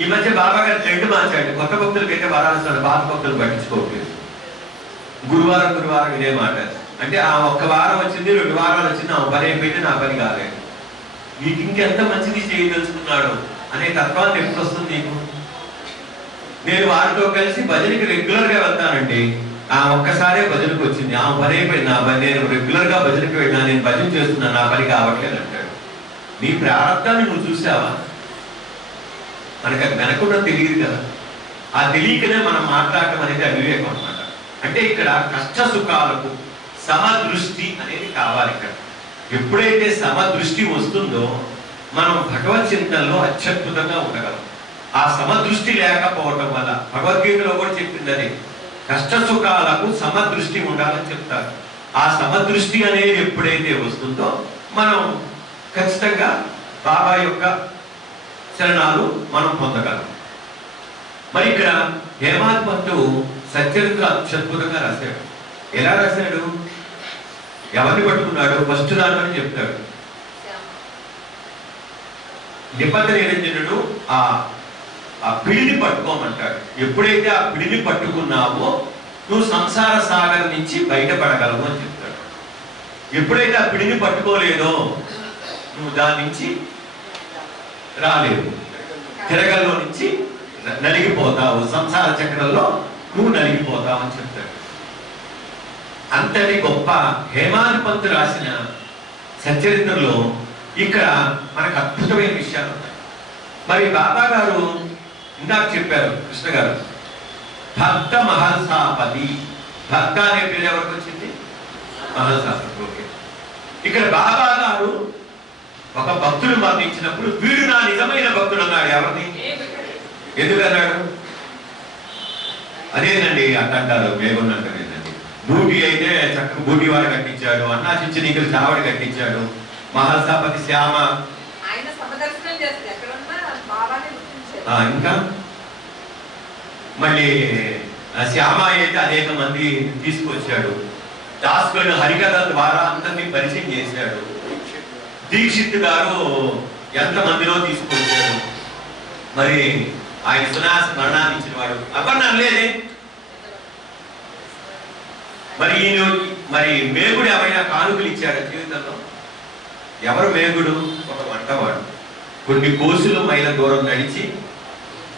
ఈ మధ్య బాబా గారు ట్రెండ్ మార్చాడు, కొత్త భక్తులకైతే వరాలిస్తున్నాడు, పాత భక్తులు పట్టించుకోవట్లేదు. గురువారం గురువారం ఇదే మాట. అంటే ఆ ఒక్క వారం వచ్చింది, 2 వారాలు వచ్చింది, ఆ పని అయిపోయింది, నా పని కాలేదు. నీకు ఇంకెంత మంచిది చేయదలుచుకున్నాడు అనే తత్వాన్ని ఎప్పుడు వస్తుంది నీకు? నేను వారితో కలిసి భజనకి రెగ్యులర్ గా వెళ్తానండి, ఆ ఒక్కసారే భజనకు వచ్చింది, ఆ పని అయిపోయింది, నా పని, నేను రెగ్యులర్ గా భజనకి వెళ్ళినా, నేను భజన చేస్తున్నాను, నా పని కావట్లేదు అంటాడు. నీ ప్రారంభాన్ని నువ్వు చూసావా? మనకు అది వెనకుండా తెలియదు కదా. ఆ తెలియకనే మనం మాట్లాడటం అనేది అవివేకం అన్నమాట. అంటే ఇక్కడ కష్ట సుఖాలకు సమదృష్టి అనేది కావాలి. ఇక్కడ ఎప్పుడైతే సమదృష్టి వస్తుందో మనం భగవత్ చింతనలో అత్యద్భుతంగా ఉండగలం. ఆ సమదృష్టి లేకపోవటం వల్ల భగవద్గీతలో కూడా చెప్పింది అది, కష్ట సుఖాలకు సమదృష్టి ఉండాలని చెప్తారు. ఆ సమదృష్టి అనేది ఎప్పుడైతే వస్తుందో మనం ఖచ్చితంగా బాబా యొక్క శరణాలు మనం పొందగలం. మరి ఇక్కడ హేమాద్ పంతు సచ్చరిత్ర అత్యద్భుతంగా రాశాడు. ఎలా రాశాడు? ఎవరిని పట్టుకున్నాడు? ఫస్ట్ దాంట్లోనే చెప్తాడు, నిబద్ధ నిరంజనుడు ఆ పిడిని పట్టుకోమంటాడు. ఎప్పుడైతే ఆ పిడిని పట్టుకున్నావో నువ్వు సంసార సాగర్ నుంచి బయటపడగలవు అని చెప్తాడు. ఎప్పుడైతే ఆ పిడిని పట్టుకోలేదో నువ్వు దాని నుంచి రాలేవు, తిరగల్లో నుంచి నలిగిపోతావు, సంసార చక్రంలో నువ్వు నలిగిపోతావు అని చెప్తాడు. అంతటి గొప్ప హేమాద్ పంతు రాసిన సచ్చరిత్రలో ఇక్కడ మనకు అద్భుతమైన విషయాలు ఉన్నాయి. మరి బాబా గారు ఇందాక చెప్పారు కృష్ణ గారు, భక్త మహల్సాపతి. భక్త అనే పేరు ఎవరికి వచ్చింది? మహల్సాపతి. ఓకే, ఇక్కడ బాబా గారు ఒక భక్తుడు మరణించినప్పుడు వీడు నా నిజమైన భక్తుడు అన్నాడు. ఎవరిని? ఎందుకన్నాడు? అదేనండి అట్టంటారు, మేమున్నంటారు. బూటి అయితే చక్కగా బూటి వాడు కట్టించాడు, అన్నా చించనీకులు చావడి కట్టించాడు, మహల్సాపతి శ్యామ. ఇంకా మళ్ళీ శ్యామ అయితే అనేక మంది తీసుకొచ్చాడు, దాసుకొని హరికథల ద్వారా అందరినీ పరిచయం చేశాడు. దీక్షిత్ గారు ఎంత మందిలో తీసుకొచ్చాడు. మరి ఆయన సునాస మరణాన్ని ఇచ్చిన వాడు అపర్ణం లేదే. మరి ఈయన మరి మేగుడు ఎవరైనా కానుకలు ఇచ్చాడు జీవితంలో? ఎవరు మేగుడు? ఒక వంటవాడు. కొన్ని కోసులు మైల దూరం నడిచి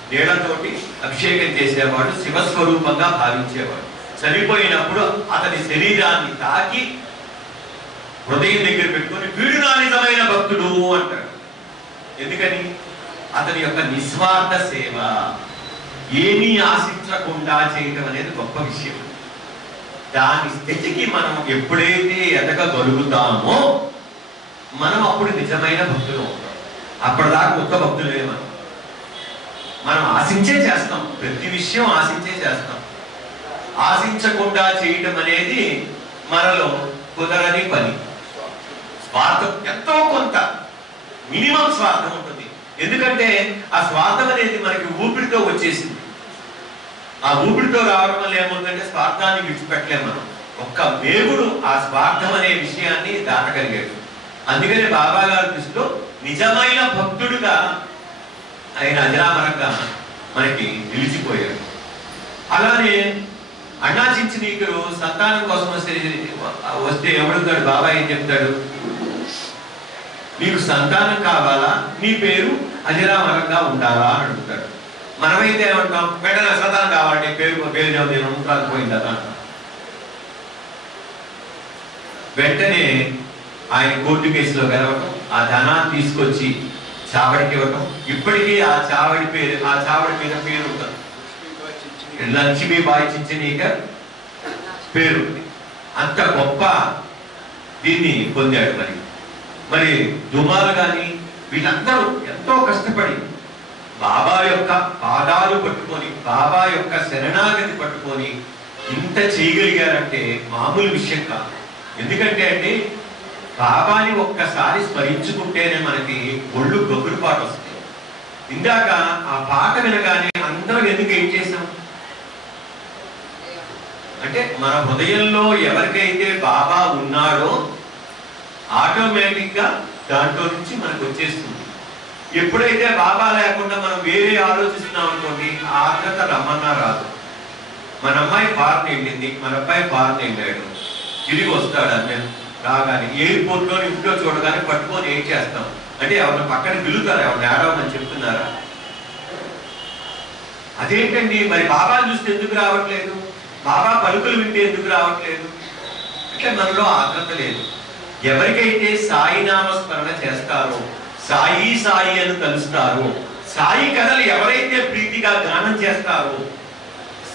నీళ్లతోటి అభిషేకం చేసేవాడు, శివస్వరూపంగా భావించేవాడు. చనిపోయినప్పుడు అతని శరీరాన్ని తాకి హృదయం దగ్గర పెట్టుకొని వీడు నా నిజమైన భక్తుడు అంటాడు. ఎందుకని? అతని యొక్క నిస్వార్థ సేవ, ఏమీ ఆశించకుండా చేయటం అనేది గొప్ప విషయం. దాని స్థితికి మనం ఎప్పుడైతే ఎదగగలుగుతామో మనం అప్పుడు నిజమైన భక్తులు అవుతాం. అప్పటిదాకా ఒక్క భక్తులే. మనం ఆశించే చేస్తాం, ప్రతి విషయం ఆశించే చేస్తాం. ఆశించకుండా చేయటం అనేది మనలో కుదరని పని. స్వార్థం ఎంతో కొంత మినిమం స్వార్థం ఉంటుంది. ఎందుకంటే ఆ స్వార్థం అనేది మనకి ఊపిరితో వచ్చేసింది. ఆ ఊపిరితో రావడం వల్ల ఏముందంటే స్వార్థాన్ని విడిచిపెట్టలేము మనం. ఒక్క మేగుడు ఆ స్వార్థం అనే విషయాన్ని దాటగలిగాడు. అందుకనే బాబా గారి దృష్టిలో నిజమైన భక్తుడుగా ఆయన అజరామరంగా మనకి నిలిచిపోయాడు. అలానే అన్నా చించనీకులు సంతానం కోసం వస్తే ఎవడుతాడు? బాబా ఏం చెప్తాడు? నీకు సంతానం కావాలా, నీ పేరు అజరామరంగా ఉండాలా అని అడుగుతాడు. మనమైతే ఏమంటాం? వెంటనే సంతానం కావాలంటే పేరు నేను ఉంటాను పోయిందా అంటాం. వెంటనే ఆయన కోర్టు కేసులో గెలవటం, ఆ ధనాన్ని తీసుకొచ్చి చావడికి ఇవ్వటం. ఇప్పటికీ ఆ చావడి మీద పేరు ఉంటుంది, లక్ష్మీబాయి చించనీకర్ పేరు. అంత గొప్ప దీన్ని పొందాడు. మరి దుమాలు కానీ వీళ్ళందరూ ఎంతో కష్టపడి బాబా యొక్క పాదాలు పట్టుకొని, బాబా యొక్క శరణాగతి పట్టుకొని ఇంత చేయగలిగారంటే మామూలు విషయం కాదు. ఎందుకంటే అండి, బాబాని ఒక్కసారి స్మరించుకుంటేనే మనకి ఒళ్ళు గొగ్గురు పాట వస్తుంది. ఇందాక ఆ పాట వినగానే అందరం ఎందుకు ఏం చేసాం అంటే, మన హృదయంలో ఎవరికైతే బాబా ఉన్నాడో ఆటోమేటిక్ గా దాంట్లో నుంచి మనకు వచ్చేస్తుంది. ఎప్పుడైతే బాబా లేకుండా మనం వేరే ఆలోచిస్తున్నాం అనుకోండి, ఆ ఆత్మత రమ్మన్నా రాదు. మన అమ్మాయి ఫారెన్ వెళ్ళింది, మన అబ్బాయి ఫారెన్ వెళ్ళాడు, తిరిగి వస్తాడు అన్నీ రాగానే ఎయిర్పోర్ట్ లో ఇంట్లో చూడగానే పట్టుకొని ఏం చేస్తాం అంటే, ఎవరిని పక్కన పిలుతారా, ఎవరిని ఏడవమని చెప్తున్నారా? అదేంటండి మరి బాబాను చూస్తే ఎందుకు రావట్లేదు, బాబా పలుకులు వింటే ఎందుకు రావట్లేదు అంటే మనలో ఆత్మత లేదు. ఎవరికైతే సాయి నామస్మరణ చేస్తారో, సాయి సాయి అని కలుస్తారో, సాయి కథలు ఎవరైతే ప్రీతిగా గానం చేస్తారో,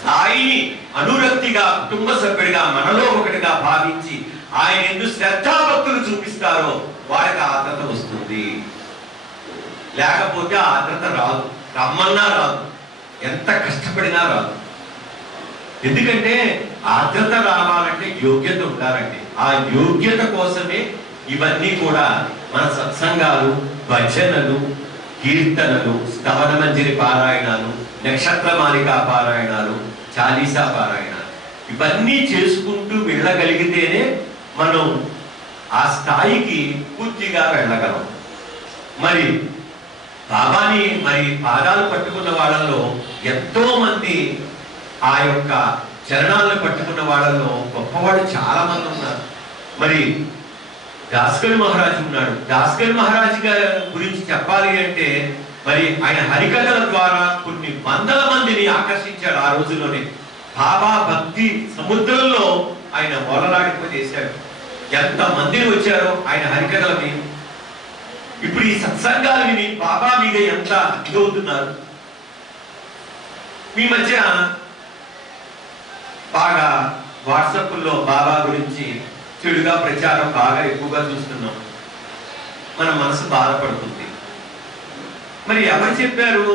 సాయిని అనురక్తిగా కుటుంబ సభ్యుడిగా మనలో ఒకటిగా భావించి ఆయన ఎందుకు శ్రద్ధాభక్తులు చూపిస్తారో వారికి ఆత్మత వస్తుంది. లేకపోతే ఆత్మత రాదు, రమ్మన్నా రాదు, ఎంత కష్టపడినా రాదు. ఎందుకంటే ఆత్మత రావాలంటే యోగ్యత ఉండాలండి. ఆ యోగ్యత కోసమే ఇవన్నీ కూడా మన సత్సంగాలు, భజనలు, కీర్తనలు, స్తవన మంజరి పారాయణాలు, నక్షత్రమాలికా పారాయణాలు, చాలీసా పారాయణాలు ఇవన్నీ చేసుకుంటూ వెళ్ళగలిగితేనే మనం ఆ స్థాయికి పూర్తిగా వెళ్ళగలం. మరి బాబాని పాదాలు పట్టుకున్న వాళ్ళలో ఎంతో మంది, ఆ యొక్క చరణాలను పట్టుకున్న వాళ్ళలో గొప్పవాళ్ళు చాలా మంది ఉన్నారు. మరి దాస్గఢ్ మహారాజు ఉన్నాడు. దాస్గఢ్ మహారాజు గారి గురించి చెప్పాలి అంటే, మరి ఆయన హరికథల ద్వారా కొన్ని వందల మందిని ఆకర్షించాడు. ఆ రోజుల్లోనే బాబా భక్తి సముద్రంలో ఆయన ఓలలాడిపోయేశాడు. ఎంత మందిని వచ్చారో ఆయన హరికథలకి. ఇప్పుడు ఈ సత్సంగాలు విని బాబా మీద ఎంత ఇదవుతున్నారు. మీ మధ్య బాగా వాట్సాప్లో బాబా గురించి చెడుగా ప్రచారం బాగా ఎక్కువగా చూస్తున్నాం. మన మనసు బాధపడుతుంది. మరి ఎవరు చెప్పారు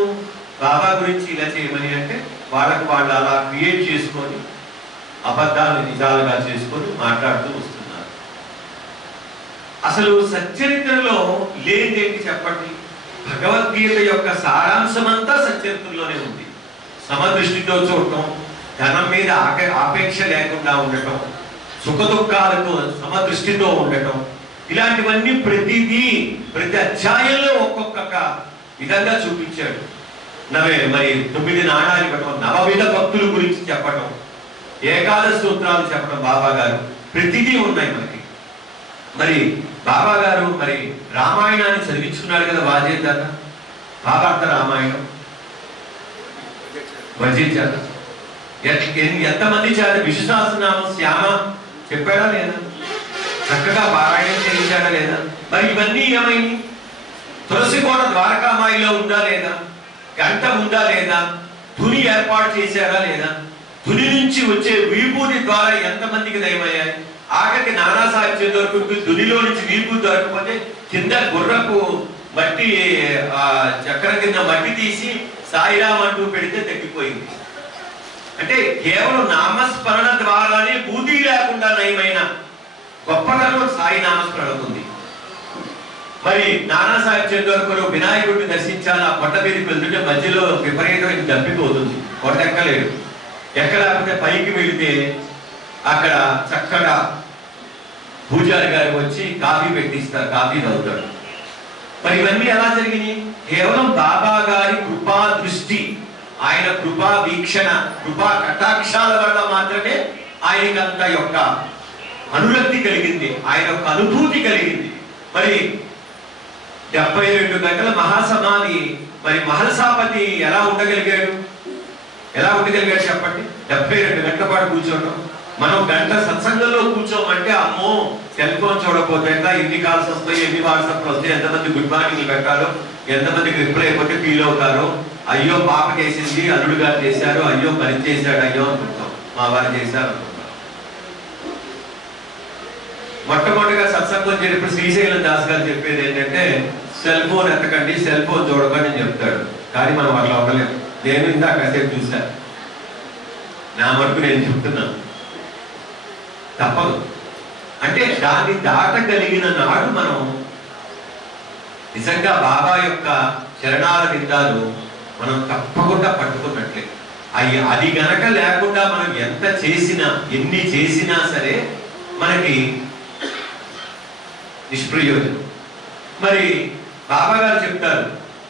బాబా గురించి ఇలా చేయమని అంటే, వాళ్ళకు వాళ్ళు అలా క్రియేట్ చేసుకొని అబద్ధాలు నిజాలుగా చేసుకొని మాట్లాడుతూ వస్తున్నారు. అసలు సచ్చరిత్రలో లేదేంటి చెప్పండి? భగవద్గీత యొక్క సారాంశమంతా సచ్చరిత్రలోనే ఉంది. సమదృష్టితో చూడటం, ధనం మీద ఆపేక్ష లేకుండా ఉండటం, సుఖ దుఃఖాలకు సమదృష్టితో ఉండటం, ఇలాంటివన్నీ ప్రతి అధ్యాయంలో ఒక్కొక్క విధంగా చూపించాడు. మరి 9 నాణాలు ఇవ్వటం, నవవిధ భక్తుల గురించి చెప్పటం, ఏకాదశి సూత్రాలు చెప్పడం బాబా గారు ప్రతిదీ ఉన్నాయి మనకి. మరి బాబా గారు రామాయణాన్ని చదివించుకున్నాడు కదా వాజేదాత. భావార్థ రామాయణం వజేచేత ఎంతమంది చేత విశ్వసహస్రనామం శ్యామ చెప్పాడా లేదా? చక్కగా పారాయణం చేయించాడా లేదా? మరి ఇవన్నీ ఏమైంది? తులసి కోట ద్వారకామాయిలో ఉందా లేదా? గంట ఉందా లేదా? ధుని ఏర్పాటు చేశారా లేదా? ధుని నుంచి వచ్చే విభూతి ద్వారా ఎంతమందికి దయమయ్యాయి? ఆఖరికి నానాసాహెబ్ చందోర్కర్కి ధునిలో నుంచి విభూతి దొరకపోతే కింద గుర్రపు మట్టి, చక్రం కింద మట్టి తీసి సాయిరామ్ అంటూ పెడితే తగ్గిపోయింది. అంటే కేవలం నామస్మరణ ద్వారానే బూది లేకుండా నయమైన గొప్పతనం సాయి నామస్మరణ ఉంది. మరి నానాసాహెబ్ చందోర్కర్ వినాయకుడిని దర్శించాలి, ఆ కొండ మీదకి వెళ్తుంటే మధ్యలో విపరీతమైన దప్పిపోతుంది, కొండ ఎక్కలేడు. ఎక్కలేకపోతే పైకి వెళితే అక్కడ చక్కగా పూజారి గారు వచ్చి కాఫీ పెట్టిస్తారు, కాఫీ తాగుతాడు. మరి ఇవన్నీ ఎలా జరిగినాయి? కేవలం బాబా గారి కృపా దృష్టి, ఆయన కృపా వీక్షణ, కృపా కటాక్షాల వల్ల మాత్రమే ఆయనకంత యొక్క అనురక్తి కలిగింది, ఆయన యొక్క అనుభూతి కలిగింది. మరి 72 గంటల మహాసమాధి, మరి మహల్సాపతి ఎలా ఉండగలిగాడు చెప్పండి? 72 గంటల పాటు కూర్చోవడం మనం గంట సత్సంగంలో కూర్చోమంటే అమ్మో సెల్ ఫోన్ చూడకపోతే ఎన్ని కాల్స్ వస్తాయి, ఎన్ని వాట్సాప్లు వస్తాయి, ఎంతమంది గుడ్ మార్నింగ్ పెట్టాలో, ఎంతమందికి రిప్లై అయిపోతే ఫీల్ అవుతారో, అయ్యో పాప చేసింది, అల్లుడు గారు చేశారు, అయ్యో పని చేశాడు, అయ్యో అనుకుంటాం, మా వారు చేశారు అనుకుంటాం. మొట్టమొదటిగా సత్సంగం చేసినప్పుడు శ్రీశైలం దాస్ గారు చెప్పేది ఏంటంటే సెల్ ఫోన్ ఎత్తకండి, సెల్ ఫోన్ చూడకండి అని చెప్తాడు. కానీ మనం అట్లా ఉండలేము. నేను ఇందాక కాసేపు చూశాను, నా వరకు నేను చెప్తున్నాను, తప్పదు. అంటే దాన్ని దాటగలిగిన నాడు మనం నిజంగా బాబా యొక్క చరణాల నిందాలు మనం తప్పకుండా పట్టుకున్నట్లే. అది గనక లేకుండా మనం ఎంత చేసినా, ఎన్ని చేసినా సరే మనకి నిష్ప్రయోజనం. మరి బాబా గారు చెప్తారు,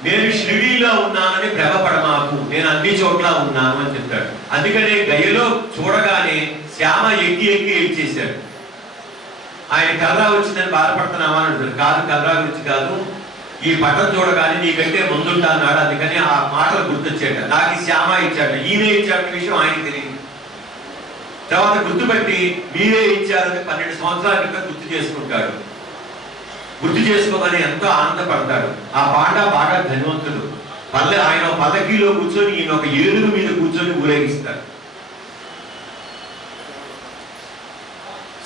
నేను షిరిడీలో ఉన్నానని భ్రమపడమాకు, నేను అన్ని చోట్ల ఉన్నాను అని చెప్తాడు. అందుకనే గయలో చూడగానే శ్యామ ఎక్కి ఎక్కి ఏడ్చేశాడు. ఆయన కర్రా వచ్చిందని బాధపడుతున్నావా అని అంటాడు. కాదు, కర్రా గురించి కాదు, ఈ పట్టం చూడగానే నీకంటే ముందుంటా అన్నాడు. అందుకని ఆ మాటలు గుర్తొచ్చాడు. నాకు ఈ శ్యామ ఇచ్చాడు, ఈయనే ఇచ్చాడు విషయం ఆయనకి తెలియదు. తర్వాత గుర్తుపెట్టి మీరే ఇచ్చారని 12 సంవత్సరాల క్రితం గుర్తు చేసుకుంటాడు. గుర్తు చేసుకోగానే ఎంతో ఆనందపడతాడు. ఆ పాండా బాగా ధనవంతుడు. ఆయన పల్లకీలో కూర్చొని ఈయన ఒక ఏనుగు మీద కూర్చొని ఊరేగిస్తాడు.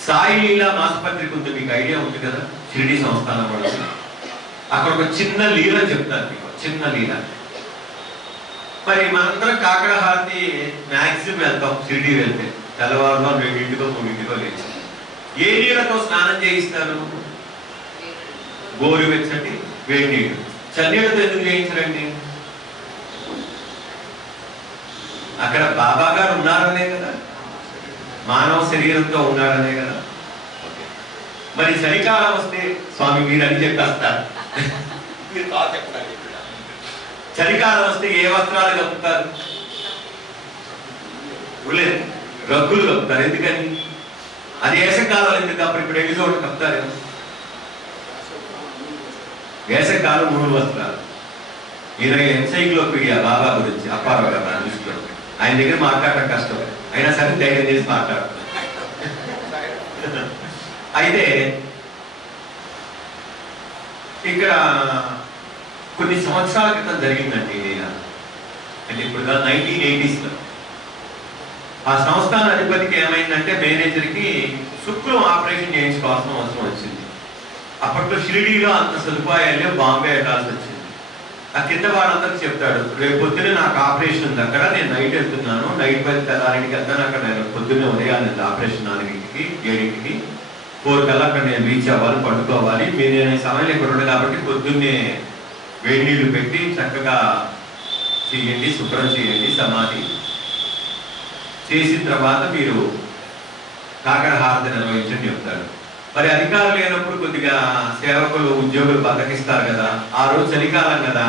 సాయి లీలా మాసపత్రిక ఉంది, మీకు ఐడియా ఉంది కదా, షిరిడి సంస్థానం వాళ్ళు. అక్కడ ఒక చిన్న లీల చెప్తారు మీకు, చిన్న లీల. మరి మనందరం కాకడ హారతి మ్యాక్సిమం వెళ్తాం షిరిడి వెళ్తే, తెల్లవారులో 2 3 లేచి. ఏ నీళ్ళతో స్నానం చేయిస్తారు? గోరువెచ్చటి వేడి నీళ్ళు. చన్నీళ్ళతో ఎందుకు చేయించరండి? అక్కడ బాబా గారు ఉన్నారనే కదా, మానవ శరీరంతో ఉన్నారనే కదా. మరి చలికాలం వస్తే స్వామి మీరు అని చెప్పేస్తారు, చలికాలం వస్తే ఏ వస్త్రాలు కప్పుతారు? రగ్గులు కప్పుతారు. ఎందుకని? అది వేసవికాలం ఎందుకు కప్పరు? ఇప్పుడు ఎన్ని చోట్ల కప్పుతారు. వేసవికాలం 3 వస్త్రాలు. ఈయన ఎన్సైక్లోపీడియా బాబా గురించి అప్పారావు గారు మన దృష్టిలో. ఆయన దగ్గర మాట్లాడటం కష్టం, అయినా సరే ధైర్యం చేసి మాట్లాడుతున్నారు. అయితే ఇక్కడ కొన్ని సంవత్సరాల క్రితం జరిగిందండి ఇలా, అంటే ఇప్పుడు 1980s లో. ఆ సంస్థాన అధిపతికి ఏమైందంటే మేనేజర్కి శుక్లం ఆపరేషన్ చేయించుకోవాల్సిన అవసరం వచ్చింది. అప్పట్లో షిరిడీలో అంత సదుపాయాలు బాంబే వెళ్ళాల్సి వచ్చింది. ఆ కింద వాళ్ళందరికీ చెప్తాడు, రేపు పొద్దున్నే నాకు ఆపరేషన్ ఉంది అక్కడ, నేను నైట్ వెళ్తున్నాను, నైట్ 10 వెళ్తాను, అక్కడ నేను పొద్దున్నే ఉదయాన్నే ఆపరేషన్ 4కి 7కి 4 కల్లా అక్కడ నేను రీచ్ అవ్వాలి, పడుకోవాలి. నేను సమయం ఇక్కడ ఉండదు కాబట్టి పొద్దున్నే వేడి నీళ్లు పెట్టి చక్కగా చేయండి, శుభ్రం చేయండి, సమాధి చేసిన తర్వాత మీరు కాకర హారతి నిర్వహించని చెప్తాడు. మరి అధికారులు లేనప్పుడు కొద్దిగా సేవకులు ఉద్యోగులు బతకిస్తారు కదా. ఆ రోజు చలికాలం కదా,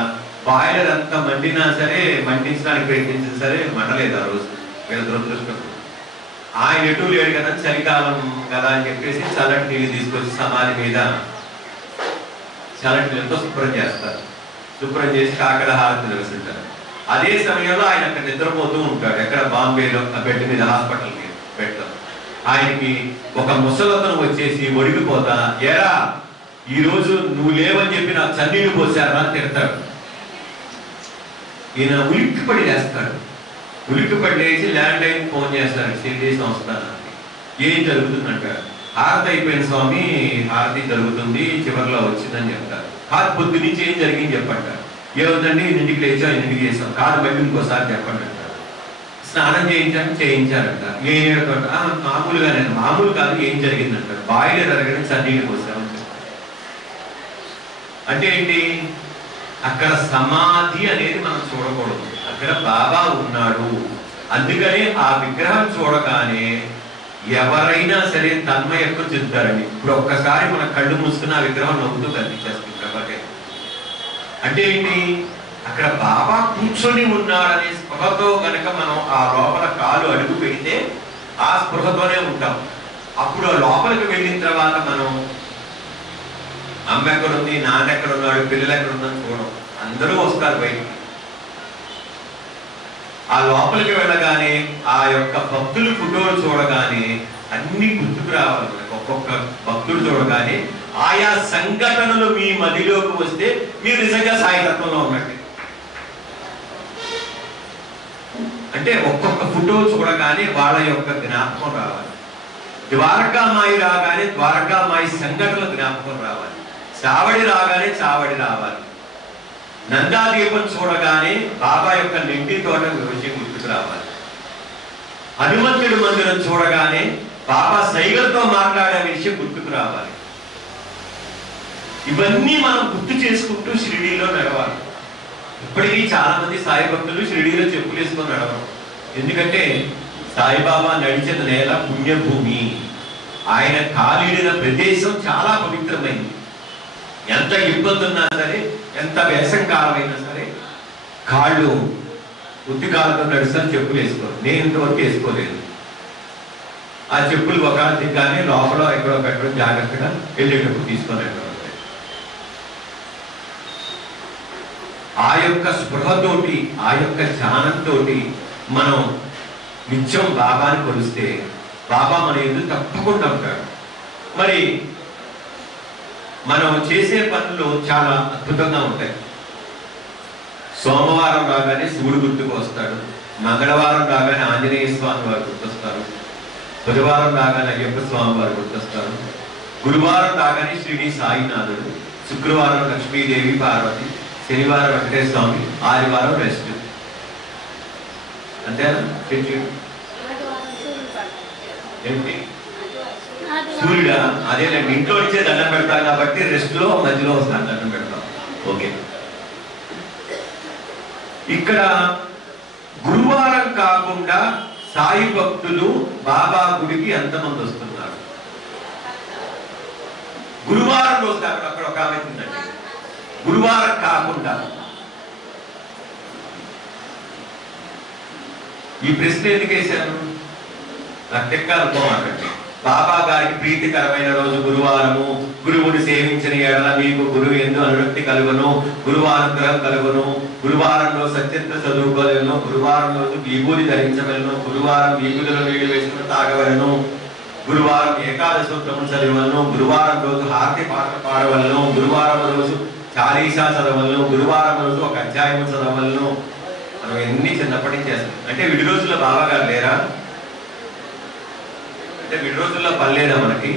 బాయిలర్ అంతా మండినా సరే, మండించడానికి ప్రయత్నించినా సరే మండలేదు ఆ రోజు. వీళ్ళ దురదృష్టం. ఆయన ఎటు లేడు కదా, చలికాలం కదా అని చెప్పేసి చల్లటి నీళ్ళు తీసుకొచ్చి సమాధి మీద చల్లటి నీళ్ళతో శుభ్రం చేస్తారు. శుభ్రం చేసి కాకర హారతి నిర్వహించారు. అదే సమయంలో ఆయన అక్కడ నిద్రపోతూ ఉంటాడు. ఎక్కడ? బాంబేలో ఆ బెడ్ మీద, హాస్పిటల్ బెడ్లో. ఆయనకి ఒక ముసలతను వచ్చేసి ఒడిగిపోతా, ఏరా ఈరోజు నువ్వు లేవని చెప్పి నాకు చన్నీళ్ళు పోసారా అని తిడతాడు. ఈయన ఉలిక్కిపడి లేస్తాడు. ఉలిక్కిపడి లేచి ల్యాండ్ లైన్ ఫోన్ చేస్తాడు షిరిడి సంస్థానానికి. ఏం జరుగుతుందంటాడు. హారతి అయిపోయిన స్వామి, హారతి జరుగుతుంది, చివరిలో వచ్చిందని చెప్తారు. కాదు పొద్దు నుంచి ఏం జరిగింది చెప్పంటారు. ఏముందండి, ఇంటికి లేచాం, ఇంటికి చేసాం. కాదు బయట ఇంకోసారి చెప్పండి అంటారు. స్నానం చేయించారంట. ఏ నీళ్ళతో? మామూలుగా, నేను మామూలు కాదు, ఏం జరిగిందంటారు. బాయిలర్ అరగడం చన్నీళ్ళు పోసామని చెప్తారు. అంటే ఏంటి? అక్కడ సమాధి అనేది మనం చూడకూడదు, అక్కడ బాబా ఉన్నాడు. అందుకని ఆ విగ్రహం చూడగానే ఎవరైనా సరే తన్మయత్వం చెందుతారండి. ఇప్పుడు ఒక్కసారి మన కళ్ళు మూసుకుని ఆ విగ్రహం నవ్వుతూ కనిపించేస్తుంది. అంటే ఏంటి? అక్కడ బాబా కూర్చొని ఉన్నాడనే స్పృహతో కనుక మనం ఆ లోపల కాలు అడుగు పెడితే ఆ స్పృహతోనే ఉంటాం. అప్పుడు లోపలికి వెళ్ళిన తర్వాత మనం అమ్మ ఎక్కడుంది, నాన్న ఎక్కడున్నాడు, పిల్లలు ఎక్కడుందని చూడం. అందరూ వస్తారు బయటికి. ఆ లోపలికి వెళ్ళగానే ఆ యొక్క భక్తులు ఫోటోలు చూడగానే అన్ని గుర్తుకు రావాలి మనకు. ఒక్కొక్క భక్తులు చూడగానే ఆయా సంఘటనలు మీ మదిలోకి వస్తే మీరు నిజంగా సాయితత్వంలో ఉన్నట్టు. అంటే ఒక్కొక్క ఫోటో చూడగానే వాళ్ళ యొక్క జ్ఞాపకం రావాలి. ద్వారకామాయి రాగానే ద్వారకామాయి సంఘటనల జ్ఞాపకం రావాలి. చావడి రాగానే చావడి రావాలి. నందాదీపం చూడగానే బాబా యొక్క నిండి తోట విషయం గుర్తుకు రావాలి. హనుమంతుడి మందిరం చూడగానే బాబా సైగలతో మాట్లాడే విషయం గుర్తుకు రావాలి. ఇవన్నీ మనం గుర్తు చేసుకుంటూ షిరిడీలో నడవాలి. ఇప్పటికీ చాలా మంది సాయి భక్తులు షిరిడీలో చెప్పులు వేసుకొని నడవరు. ఎందుకంటే సాయిబాబా నడిచిన నేల పుణ్యభూమి. ఆయన కాలిడిన ప్రదేశం చాలా పవిత్రమైంది. ఎంత ఇబ్బంది ఉన్నా సరే, ఎంత వేసంకాలం అయినా సరే కాళ్ళు ఉత్తి కాళ్ళతో నడుస్తాను చెప్పులు వేసుకోరు. నేను ఇంతవరకు వేసుకోలేదు. ఆ చెప్పులు ఒక దిగ్గానే లోపల ఎక్కడో పెట్టడం జాగ్రత్తగా వెళ్ళేటప్పుడు తీసుకొని వెళ్ళడం. ఆ యొక్క స్పృహతోటి ఆ యొక్క ధ్యానంతో మనం నిత్యం బాబాని కొలిస్తే బాబా మన ఎదురు తప్పకుండా ఉంటాడు. మరి మనం చేసే పనులు చాలా అద్భుతంగా ఉంటాయి. సోమవారం రాగానే శివుడు గుర్తుకు వస్తాడు. మంగళవారం రాగానే ఆంజనేయ స్వామి వారు గుర్తొస్తారు. బుధవారం రాగానే అయ్యప్ప స్వామి వారు గుర్తొస్తారు. గురువారం రాగానే శ్రీడి సాయినాథుడు. శుక్రవారం లక్ష్మీదేవి పార్వతి. శనివారం వెంకటేశ్వర స్వామి. ఆదివారం రెస్ట్. అంతేనా? ఏంటి సూర్యుడా? అదేనండి, ఇంట్లో నుంచే దండం పెడతాం కాబట్టి రెస్ట్ లో మధ్యలో వస్తాను దండం పెడతాం. ఓకే. ఇక్కడ గురువారం కాకుండా సాయి భక్తులు బాబా గుడికి ఎంతమంది వస్తున్నారు? గురువారం రోజు అక్కడ ఒక ఆమె ఉందండి. గురువారం కాకుండా ఈ ప్రశ్న ఎందుకు వేశాను? రక్తెక్కాలనుకోమాకండి. బాబా గారికి ప్రీతికరమైన రోజు గురువారము. గురువుని సేవించిన ఎడల మీకు గురువు ఎందు అనురక్తి కలుగును, గురువానుగ్రహం కలుగును. గురువారం రోజు సత్యత్ర చదువుకోలేను. గురువారం రోజు విభూతి ధరించవలను. గురువారం విభూతిలో నీళ్లు వేసుకుని తాగవలను. గురువారం ఏకాదశోత్తరం చదవలను. గురువారం రోజు హారతి పాటలు పాడవలను. గురువారం రోజు చాలీసా చదవలను. గురువారం రోజు ఒక అధ్యాయం చదవలను. మనం ఎన్ని చిన్నప్పటి నుంచి చేస్తాం. అంటే విడి రోజుల్లో బాబా గారు లేరా? అంటే విడి రోజుల్లో పనిలేదా మనకి?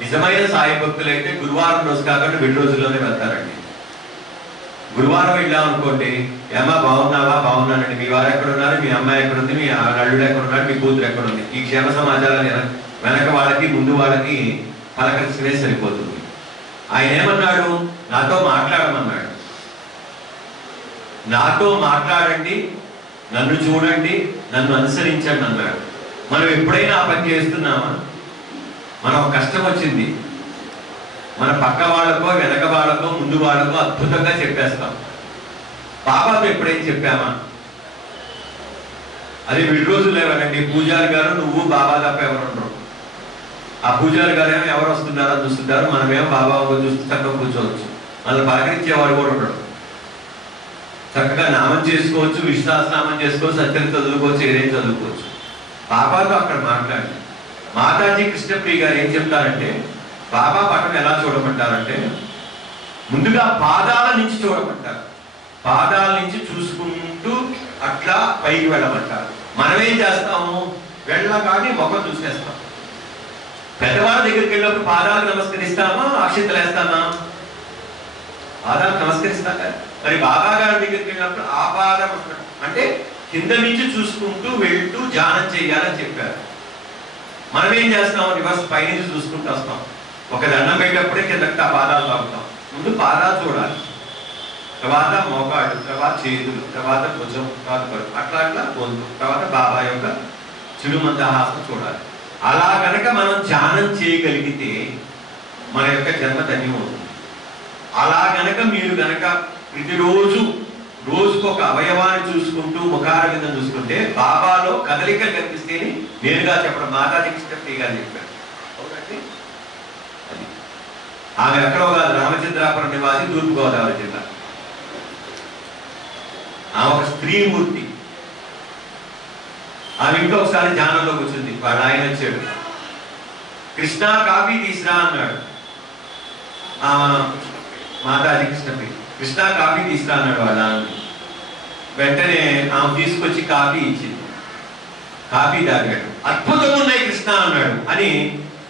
నిజమైన సాయి భక్తులు అయితే గురువారం రోజు కాకుండా విడి రోజుల్లోనే వెళ్తారండి. గురువారం వెళ్ళాం అనుకోండి, ఏమా బాగున్నావా? బాగున్నానండి. మీ వారు ఎక్కడున్నారు? మీ అమ్మాయి ఎక్కడుంది? మీ అల్లుడు ఎక్కడున్నాడు? మీ కూతురు ఎక్కడుంది? ఈ క్షేమ సమాచారాన్ని వెనక వాళ్ళకి ముందు వాళ్ళకి పలకరించనే సరిపోతుంది. ఆయన ఏమన్నాడు? నాతో మాట్లాడమన్నాడు. నాతో మాట్లాడండి, నన్ను చూడండి, నన్ను అనుసరించండి అన్నాడు. మనం ఎప్పుడైనా ఆ పని చేస్తున్నామా? మనం కష్టం వచ్చింది, మన పక్క వాళ్ళకో వెనక వాళ్ళకో ముందు వాళ్ళకో అద్భుతంగా చెప్పేస్తాం. బాబాతో ఎప్పుడైనా చెప్పామా? అది విడి రోజులు ఎవరండి? పూజారి గారు నువ్వు బాబా తప్ప ఎవరు ఉండరు. ఆ పూజారి గారు ఏమో ఎవరు వస్తున్నారో చూస్తుంటారు. మనమేమో బాబా చూస్తూ చక్కగా కూర్చోవచ్చు. మళ్ళీ పలకరించేవాడు కూడా ఉండడు. చక్కగా నామం చేసుకోవచ్చు, విశ్వాసనామం చేసుకోవచ్చు, సత్యం చదువుకోవచ్చు, ఏదైనా చదువుకోవచ్చు. బాబాతో అక్కడ మాట్లాడి మాతాజీ కృష్ణప్రియ గారు ఏం చెప్తారంటే, బాబా పటం ఎలా చూడమంటారంటే ముందుగా పాదాల నుంచి చూడమంటారు. పాదాల నుంచి చూసుకుంటూ అట్లా పైకి వెళ్ళమంటారు. మనమేం చేస్తాము? వెళ్ళగానే ముఖం చూసేస్తాం. పెద్దవాళ్ళ దగ్గరికి వెళ్ళినప్పుడు పాదాలకు నమస్కరిస్తామా? అక్షింతలు వేస్తామా? పాదాలకు నమస్కరిస్తాం కదా. మరి బాబా గారి దగ్గరికి వెళ్ళినప్పుడు ఆ పాదం అంటే కింద నుంచి చూసుకుంటూ వెళ్తూ ధ్యానం చేయాలని చెప్పారు. మనం ఏం చేస్తాం? రివర్స్ పైనుంచి చూసుకుంటూ వస్తాం. ఒక దండం పెట్టేటప్పుడే కిందకి ఆ పాదాలు తాగుతాం. ముందు పాదాలు చూడాలి, తర్వాత మోకాళ్ళు, తర్వాత చేతులు, తర్వాత భుజం, తర్వాత కడుపు, అట్లా అట్లా గొంతు, తర్వాత బాబా యొక్క చిరుమందహాసం చూడాలి. అలా కనుక మనం ధ్యానం చేయగలిగితే మన యొక్క జన్మ ధన్యమవుతుంది. అలా గనక మీరు గనక ప్రతిరోజు రోజుకొక అవయవాన్ని చూసుకుంటూ ముఖార కింద చూసుకుంటే బాబాలో కదలికలు కనిపిస్తేనే నేరుగా చెప్పడం మాతాజీ కృష్ణప్రియ గారు చెప్పారు. అవునండి. అది ఆమె ఎక్కడో కాదు, రామచంద్రాపురం నివాసి, తూర్పుగోదావరి జిల్లా. ఆమె ఒక స్త్రీమూర్తి. ఆమె ఇంట్లో ఒకసారి ధ్యానంలో కూర్చుంది. వాళ్ళ ఆయన వచ్చాడు, కృష్ణ కాఫీ తీసురా అన్నాడు. మాతాజీ కృష్ణ కాఫీ తీసురా అన్నాడు వాళ్ళ. వెంటనే ఆమె తీసుకొచ్చి కాఫీ ఇచ్చింది. కాఫీ తాగాడు. అద్భుతంగా ఉన్నాయి కృష్ణ అన్నాడు అని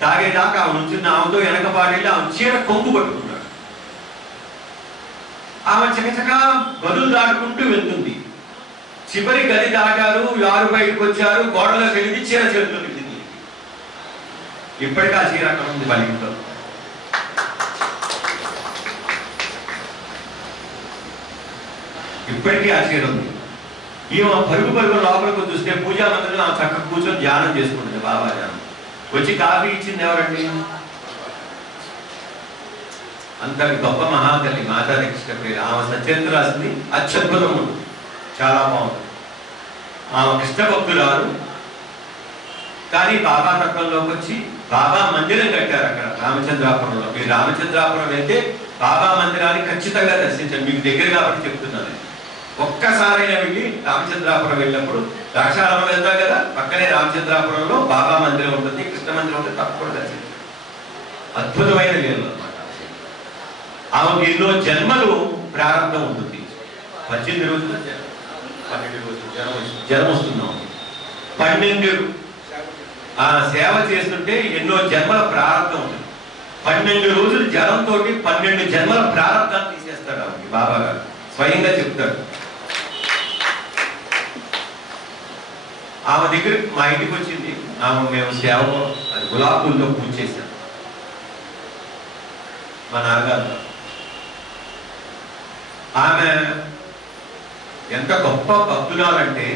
తాగేదాకా ఆమె నుంచున్న ఆమెతో వెనకపాడేళ్ళి ఆమె చీర కొంగు పట్టుకున్నాడు. ఆమె చకచకా గదులు దాటుకుంటూ వెళ్తుంది. చివరి గది దాటారు, యారు బయటకు వచ్చారు, గోడలోకి వెళ్ళి చీర చేతులు వెళ్ళింది. ఇప్పటికీ ఆ చీర అక్కడ ఉంది వాళ్ళ ఇంట్లో. ఇప్పటికీ ఆ చీర ఉంది. ఈమె పరుగు లోపలికి చూస్తే పూజా మందిరంలో ఆమె చక్కగా కూర్చొని ధ్యానం చేసుకుంటుంది. బాబా ధ్యానం. వచ్చి కాఫీ ఇచ్చింది ఎవరండి? అంత గొప్ప మహాతల్లి మాతాజీ కృష్ణ పేరు. ఆమె సత్యేంద్ర రాసింది అత్యద్భుతం ఉంది, చాలా బాగుంది. ఆమె కృష్ణ భక్తురాలు. కానీ బాబా తత్వంలోకి వచ్చి బాబా మందిరం కట్టారు అక్కడ రామచంద్రాపురంలో. మీరు రామచంద్రాపురం వెళ్తే బాబా మందిరాన్ని ఖచ్చితంగా దర్శించండి. మీకు దగ్గర కాబట్టి చెప్తున్నాను. ఒక్కసారైనా వెళ్ళి రామచంద్రాపురం వెళ్ళినప్పుడు, ద్రాక్షారామం వెళ్తాం కదా, పక్కనే రామచంద్రాపురంలో బాబా మందిరం ఉంటుంది, కృష్ణ మందిరం ఉంటుంది, తప్పకుండా దర్శించండి. అద్భుతమైన లీలలు అన్నమాట. ఆమెకు ఎన్నో జన్మలు ప్రారంభం ఉంటుంది. 18 రోజుల 12 రోజులు జనం వస్తున్నాం. 12 సేవ చేస్తుంటే ఎన్నో జన్మల ప్రారంభం ఉంటుంది. 12 రోజులు జనంతో 12 జన్మల ప్రారంభాన్ని తీసేస్తాడు ఆమెకి బాబా గారు స్వయంగా చెప్తాడు. ఆమె దగ్గర మా ఇంటికి వచ్చింది. ఆమె మేము సేవలో అది గులాబ్ పూలతో పూజ చేశాం మా నాన్నగారు. ఆమె ఎంత గొప్ప భక్తురాలంటే,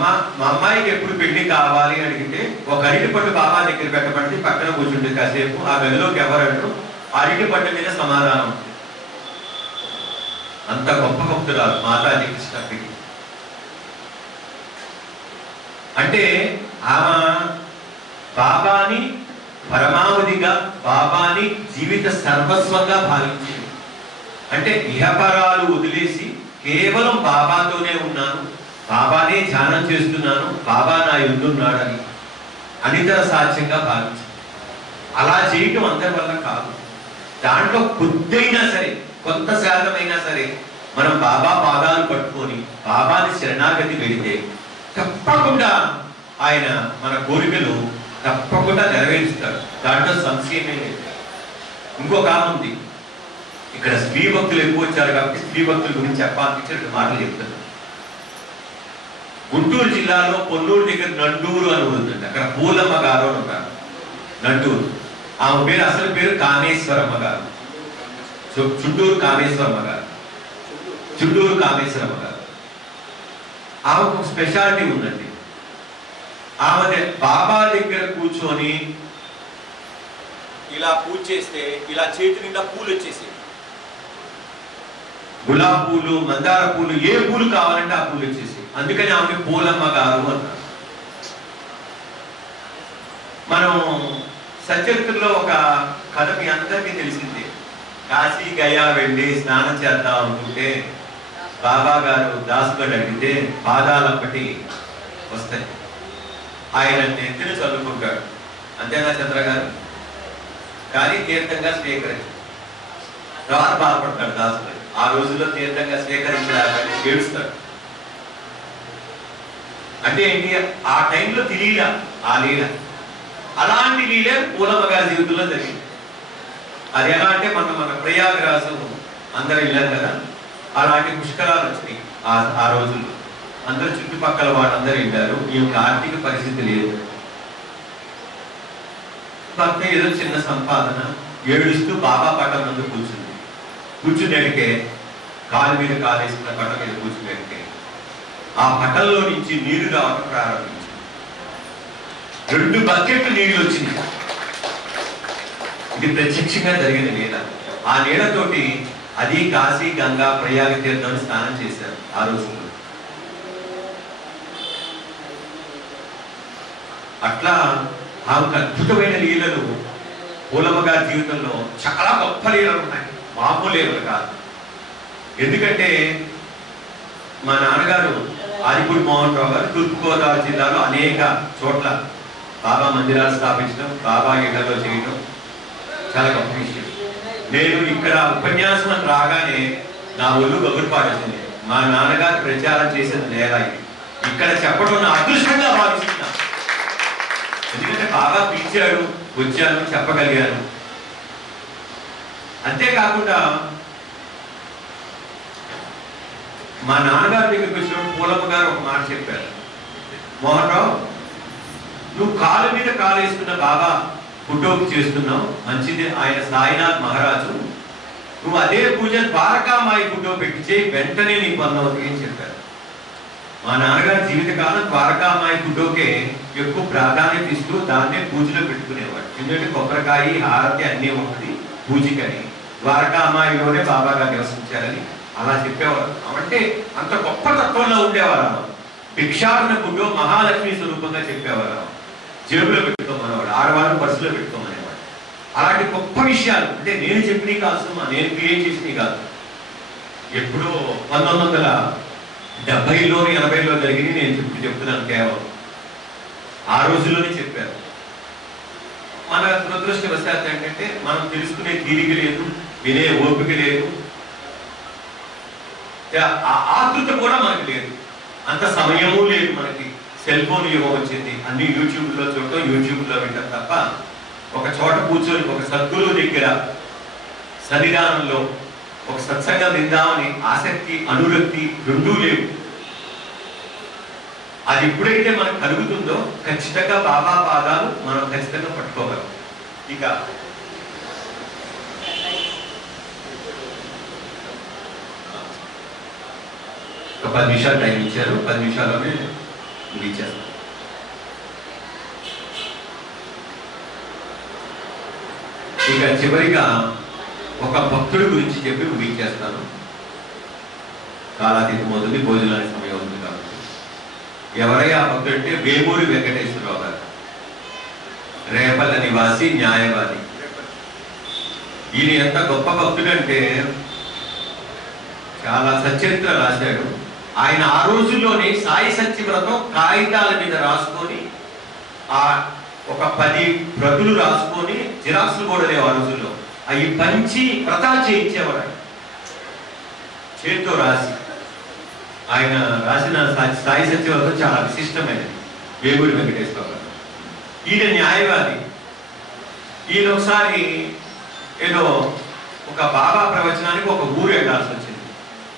మా అమ్మాయికి ఎప్పుడు పెళ్లి కావాలి అడిగితే ఒక అరటి పండు బాబా దగ్గర పెట్టబడి పక్కన కూర్చుంటే కాసేపు ఆ గదిలోకి ఎవరంటూ అరటి పండు మీద సమాధానం. అంత గొప్ప భక్తురాలు మాతాజీ కృష్ణకి. అంటే ఆమె బాబాని పరమావధిగా, బాబాని జీవిత సర్వస్వంగా భావించింది. అంటే ఇహపరాలు వదిలేసి కేవలం బాబాతోనే ఉన్నాను, బాబానే ధ్యానం చేస్తున్నాను, బాబా నా యుద్ధున్నాడని అనితర సాధ్యంగా భావించింది. అలా చేయటం అందరి వల్ల కాదు. దాంట్లో కొద్దిైనా సరే, కొంత శాతమైనా సరే మనం బాబా పాదాలు పట్టుకొని బాబాని శరణాగతి వెళితే తప్పకుండా ఆయన మన కోరికలు తప్పకుండా నెరవేరుస్తాడు. దాంట్లో సంశయమే లేదు. ఇంకొక ఆమె ఉంది. ఇక్కడ స్త్రీ భక్తులు ఎక్కువ వచ్చారు కాబట్టి స్త్రీ భక్తుల గురించి చెప్పాలనిపించిన మాటలు చెప్తాను. గుంటూరు జిల్లాలో పొన్నూరు దగ్గర నండూరు అని ఉంటుంది. అక్కడ పూలమ్మ గారు అని ఉంటారు, నండూరు. ఆమె పేరు అసలు పేరు కామేశ్వరమ్మ గారు. చుండూరు కామేశ్వరమ్మ గారు, చుండూరు కామేశ్వరమ్మ గారు. ఆమెకు ఒక స్పెషాలిటీ ఉందండి. ఆమె బాబా దగ్గర కూర్చొని ఇలా పూజ చేస్తే ఇలా చేతి నిండా పూలు వచ్చేసి, గులాబ్ పూలు, మందార పూలు, ఏ పూలు కావాలంటే ఆ పూలు వచ్చేసి. అందుకని ఆమె పూలమ్మ గారు అన్నారు. మనం సచరిత్రలో ఒక కథ మీ అందరికీ తెలిసిందే. కాశీ గయా వెళ్ళి స్నానం చేద్దాం అనుకుంటే బాబా గారు దాసుగడు అడిగితే పాదాలప్పటి వస్తాయి. ఆయన నెత్తిన చదువుకుంటాడు. అంతేనా చంద్ర గారు? కానీ తీర్థంగా స్వీకరించారు. తర్వాత బాధపడతాడు దాసుగడు. ఆ రోజుల్లో తీర్థంగా స్వీకరించడానికి ఏడుస్తాడు. అంటే ఏంటి? ఆ టైంలో తెలియలా ఆ లీల. అలాంటి లీల పూలమ్మ గారి జీవితంలో జరిగింది. అది ఎలా అంటే మన ప్రయాగరాజు అందరూ వెళ్ళారు కదా, అలాంటి పుష్కరాలు వచ్చినాయి ఆ రోజుల్లో. అందరూ చుట్టుపక్కల వాళ్ళందరూ వెళ్ళారు. ఈ యొక్క ఆర్థిక పరిస్థితి లేదు. భర్త ఏదో చిన్న సంపాదన ఏడుస్తూ బాబా పట్టం ముందు కూర్చుంది. కూర్చునేటికే కాలు మీద కాలేసిన పట్ట మీద కూర్చునేటికే ఆ పట్టంలో నుంచి నీరు రావడం ప్రారంభించింది. 2 బకెట్లు నీళ్లు వచ్చింది. ఇది ప్రత్యక్షంగా జరిగిన నీడ. ఆ నీడతోటి అది కాశీ, గంగా, ప్రయాగ తీర్థం స్నానం చేశారు ఆ రోజుల్లో. అట్లా ఆమెకు అద్భుతమైన లీలలు పూలమ్మ గారి జీవితంలో చాలా గొప్ప లీలలు ఉన్నాయి. మామూలు లీలలు కాదు. ఎందుకంటే మా నాన్నగారు ఆదిపూడి మోహన్ రావు గారు తూర్పుగోదావరి జిల్లాలో అనేక చోట్ల బాబా మందిరాలు స్థాపించడం, బాబా ఇళ్లలో చేయడం చాలా గొప్ప విషయం. నేను ఇక్కడ ఉపన్యాసం అని రాగానే నా ఒళ్ళు గగురుపాడుతుంది. మా నాన్నగారు ప్రచారం చేసిన నేల ఇక్కడ చెప్పడం నా అదృష్టంగా భావిస్తున్నా. ఎందుకంటే బాగా పిలిచాడు, వచ్చాను, చెప్పగలిగాను. అంతేకాకుండా మా నాన్నగారి దగ్గరికి వచ్చినప్పుడు పూలమ్మ గారు ఒక మాట చెప్పారు, మోహన్ రావు నువ్వు కాలు మీద కాలు వేసుకున్న బాబా ఫోటోకి చేస్తున్నావు మంచిది, ఆయన సాయినాథ్ మహారాజు, నువ్వు అదే పూజ ద్వారకామాయి ఫోటో పెట్టి చేయి, వెంటనే నీ పొందవుతుంది అని చెప్పారు. మా నాన్నగారి జీవితకాలం ద్వారకామాయి ఫోటోకే ఎక్కువ ప్రాధాన్యత ఇస్తూ దాన్నే పూజలో పెట్టుకునేవాడు. ఎందుకంటే కొబ్బరికాయ హారతి అన్నీ ఉంటుంది పూజకని, ద్వారకామాయిలోనే బాబా గారు నివసించారని అలా చెప్పేవారు. అంటే అంత గొప్ప తత్వంలో ఉండేవారు. భిక్షాటన ఫోటో మహాలక్ష్మి స్వరూపంగా చెప్పేవారు. జేబులో పెట్టుకోమనేవాడు, ఆడవాళ్ళు పర్సులో పెట్టుకోమనేవాడు. అలాంటి గొప్ప విషయాలు అంటే నేను చెప్పినవి కాదు, నేను క్రియేట్ చేసినవి కాదు. ఎప్పుడో 1970లో 80లో జరిగింది నేను చెప్తున్నాను. కేవలం ఆ రోజుల్లోనే చెప్పారు. మన దురదృష్టవశాత్తు ఏంటంటే మనం తెలుసుకునే తీరిక లేదు, వినే ఓపిక లేదు, ఆతృత కూడా మనకు లేదు, అంత సమయము లేదు. మనకి సెల్ ఫోన్ యుగం వచ్చింది, అన్ని యూట్యూబ్లో చూడటం, యూట్యూబ్లో వింటాం తప్ప ఒక చోట కూర్చొని ఒక సద్గురువు దగ్గర సన్నిధానంలో ఒక సత్సంగం విందామని ఆసక్తి, అనురక్తి రెండూ లేవు. అది ఎప్పుడైతే మనకు కలుగుతుందో ఖచ్చితంగా బాబా పాదాలు మనం ఖచ్చితంగా పట్టుకోగలం. ఇక ఒక 10 నిమిషాలు టైం ఇచ్చారు, 10 నిమిషాల్లోనే ముగించేస్తాం. ఇక చివరిగా ఒక భక్తుడి గురించి చెప్పి ముగించేస్తాను. కాలాతీతం మొదలు భోజనానికి సమయం ఉంది కాబట్టి. ఎవరయ్యా ఆ భక్తుడు అంటే వేమూరి వెంకటేశ్వరరావు గారు, రేపల్ల నివాసి, న్యాయవాది. ఈయన ఎంత గొప్ప భక్తుడు అంటే చాలా సచరిత్ర రాశాడు. ఆయన ఆ రోజుల్లోనే సాయి సత్యవ్రతం కాగితాల మీద రాసుకొని ఒక 10 ప్రతులు రాసుకొని జిరాక్సులు కూడా లేవు ఆ రోజుల్లో, అవి పంచి వ్రతాలు చేయించేవాడు చేతితో రాసి. ఆయన రాసిన సాయి సత్యవ్రతం చాలా విశిష్టమైనది. వేమూరి వెంకటేశ్వర గారు ఈయన న్యాయవాది. ఈయన ఒకసారి ఏదో ఒక బాబా ప్రవచనానికి ఒక ఊరు వెళ్ళాల్సి వచ్చింది.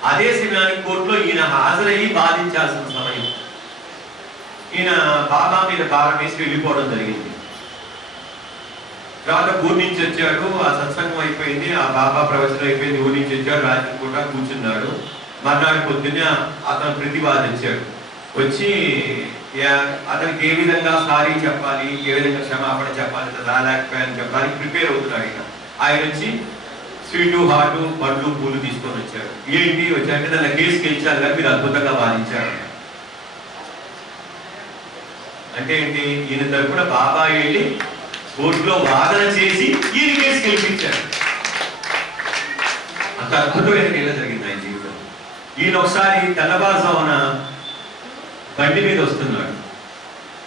అదే సమయానికి కోర్టులో ఈయన హాజరయ్యి బాధించాల్సిన సమయం. ఈయన బాబా మీద భారం వేసి వెళ్ళిపోవడం జరిగింది. తర్వాత ఊరి నుంచి వచ్చాడు, ఆ సత్సంగం అయిపోయింది, ఆ బాబా ప్రవచనం అయిపోయింది, ఊరి నుంచి వచ్చాడు, రాత్రి కూడా కూర్చున్నాడు. మర్నాడు పొద్దున్న అతను ప్రతిపాదించాడు. వచ్చి అతనికి ఏ విధంగా సారీ చెప్పాలి, ఏ విధంగా క్షమాపణ చెప్పాలి, రాలేకపోయాని చెప్పడానికి ప్రిపేర్ అవుతున్నాడు. ఆయన వచ్చి స్వీటు, హాటు, పండ్లు, పూలు తీసుకొని వచ్చాడు. ఏంటి వచ్చాక దాని కేసు గెలిచారు కానీ మీరు అద్భుతంగా వాదించారు అంటే ఏంటి, ఈయన తరపున బాబా వెళ్ళి కోర్టులో వాదన చేసి ఈయన కేసు గెలిపించాడు. అంత అద్భుతమైన కేసు జరిగింది ఆయన జీవితం. ఈయన ఒకసారి తెల్లవారుజామున బండి మీద వస్తున్నాడు.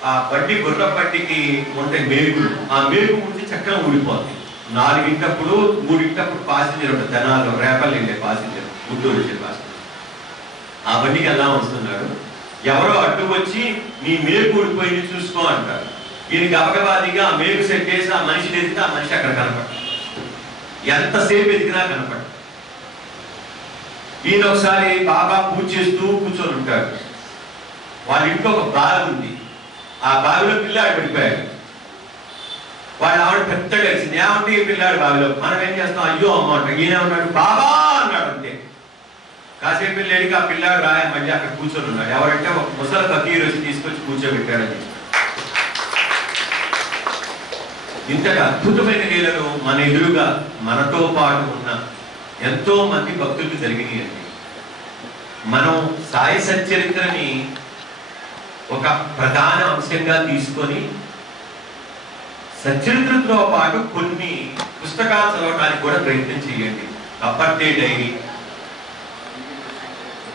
ఆ బండి గుర్ర పట్టికి ఉంటే మేగులు, ఆ మేగు ముందు చక్కగా ఊడిపోతుంది. 4 గంటప్పుడు 3 గంటప్పుడు పాసింజర్ ఉంటుంది జనాల్లో, రేపల్లి వెళ్ళే పాసింజర్, గుంటూరు వచ్చే పాసింజర్. ఆ బండికి ఎలా వస్తున్నాడు, ఎవరో అడ్డు వచ్చి నీ మేగు ఊడిపోయింది చూసుకో అంటారు. ఈయన గబగబాదిగా ఆ మేగు సెట్ చేసి ఆ మనిషిని ఎదిగితే ఆ మనిషి అక్కడ కనపడ, ఎంతసేపు ఎదిగినా కనపడ. ఈయన ఒకసారి బాబా పూజ చేస్తూ కూర్చొని ఉంటాడు. వాళ్ళ ఇంట్లో ఒక బావి ఉంది, ఆ బావిలో పిల్లాడు పడిపోయాడు. వాళ్ళు ఆవిడ పెద్దగా కలిసింది, ఏమంటే ఈ పిల్లాడు బావిలో. మనం ఏం చేస్తాం, అయ్యో అమ్మ అంటాం. ఈయన ఉన్నాడు బాబా అన్నాడు అంతే. కాసేపు పిల్లాడికి ఆ పిల్లాడు రాయ మళ్ళీ అక్కడ కూర్చొని ఉన్నాడు. ఎవరంటే ఒక ముసలి ఫకీర్ వచ్చి తీసుకొచ్చి కూర్చోబెట్టాడని. ఇంతటి అద్భుతమైన లీలను మన ఎదురుగా మనతో పాటు ఉన్న ఎంతో మంది భక్తులకు జరిగినాయండి. మనం సాయి సచ్చరిత్రని ఒక ప్రధాన అంశంగా తీసుకొని సచ్చరిత్రతో పాటు కొన్ని పుస్తకాలు చదవడానికి కూడా ప్రయత్నం చేయండి. అప్పర్తే డైరీ,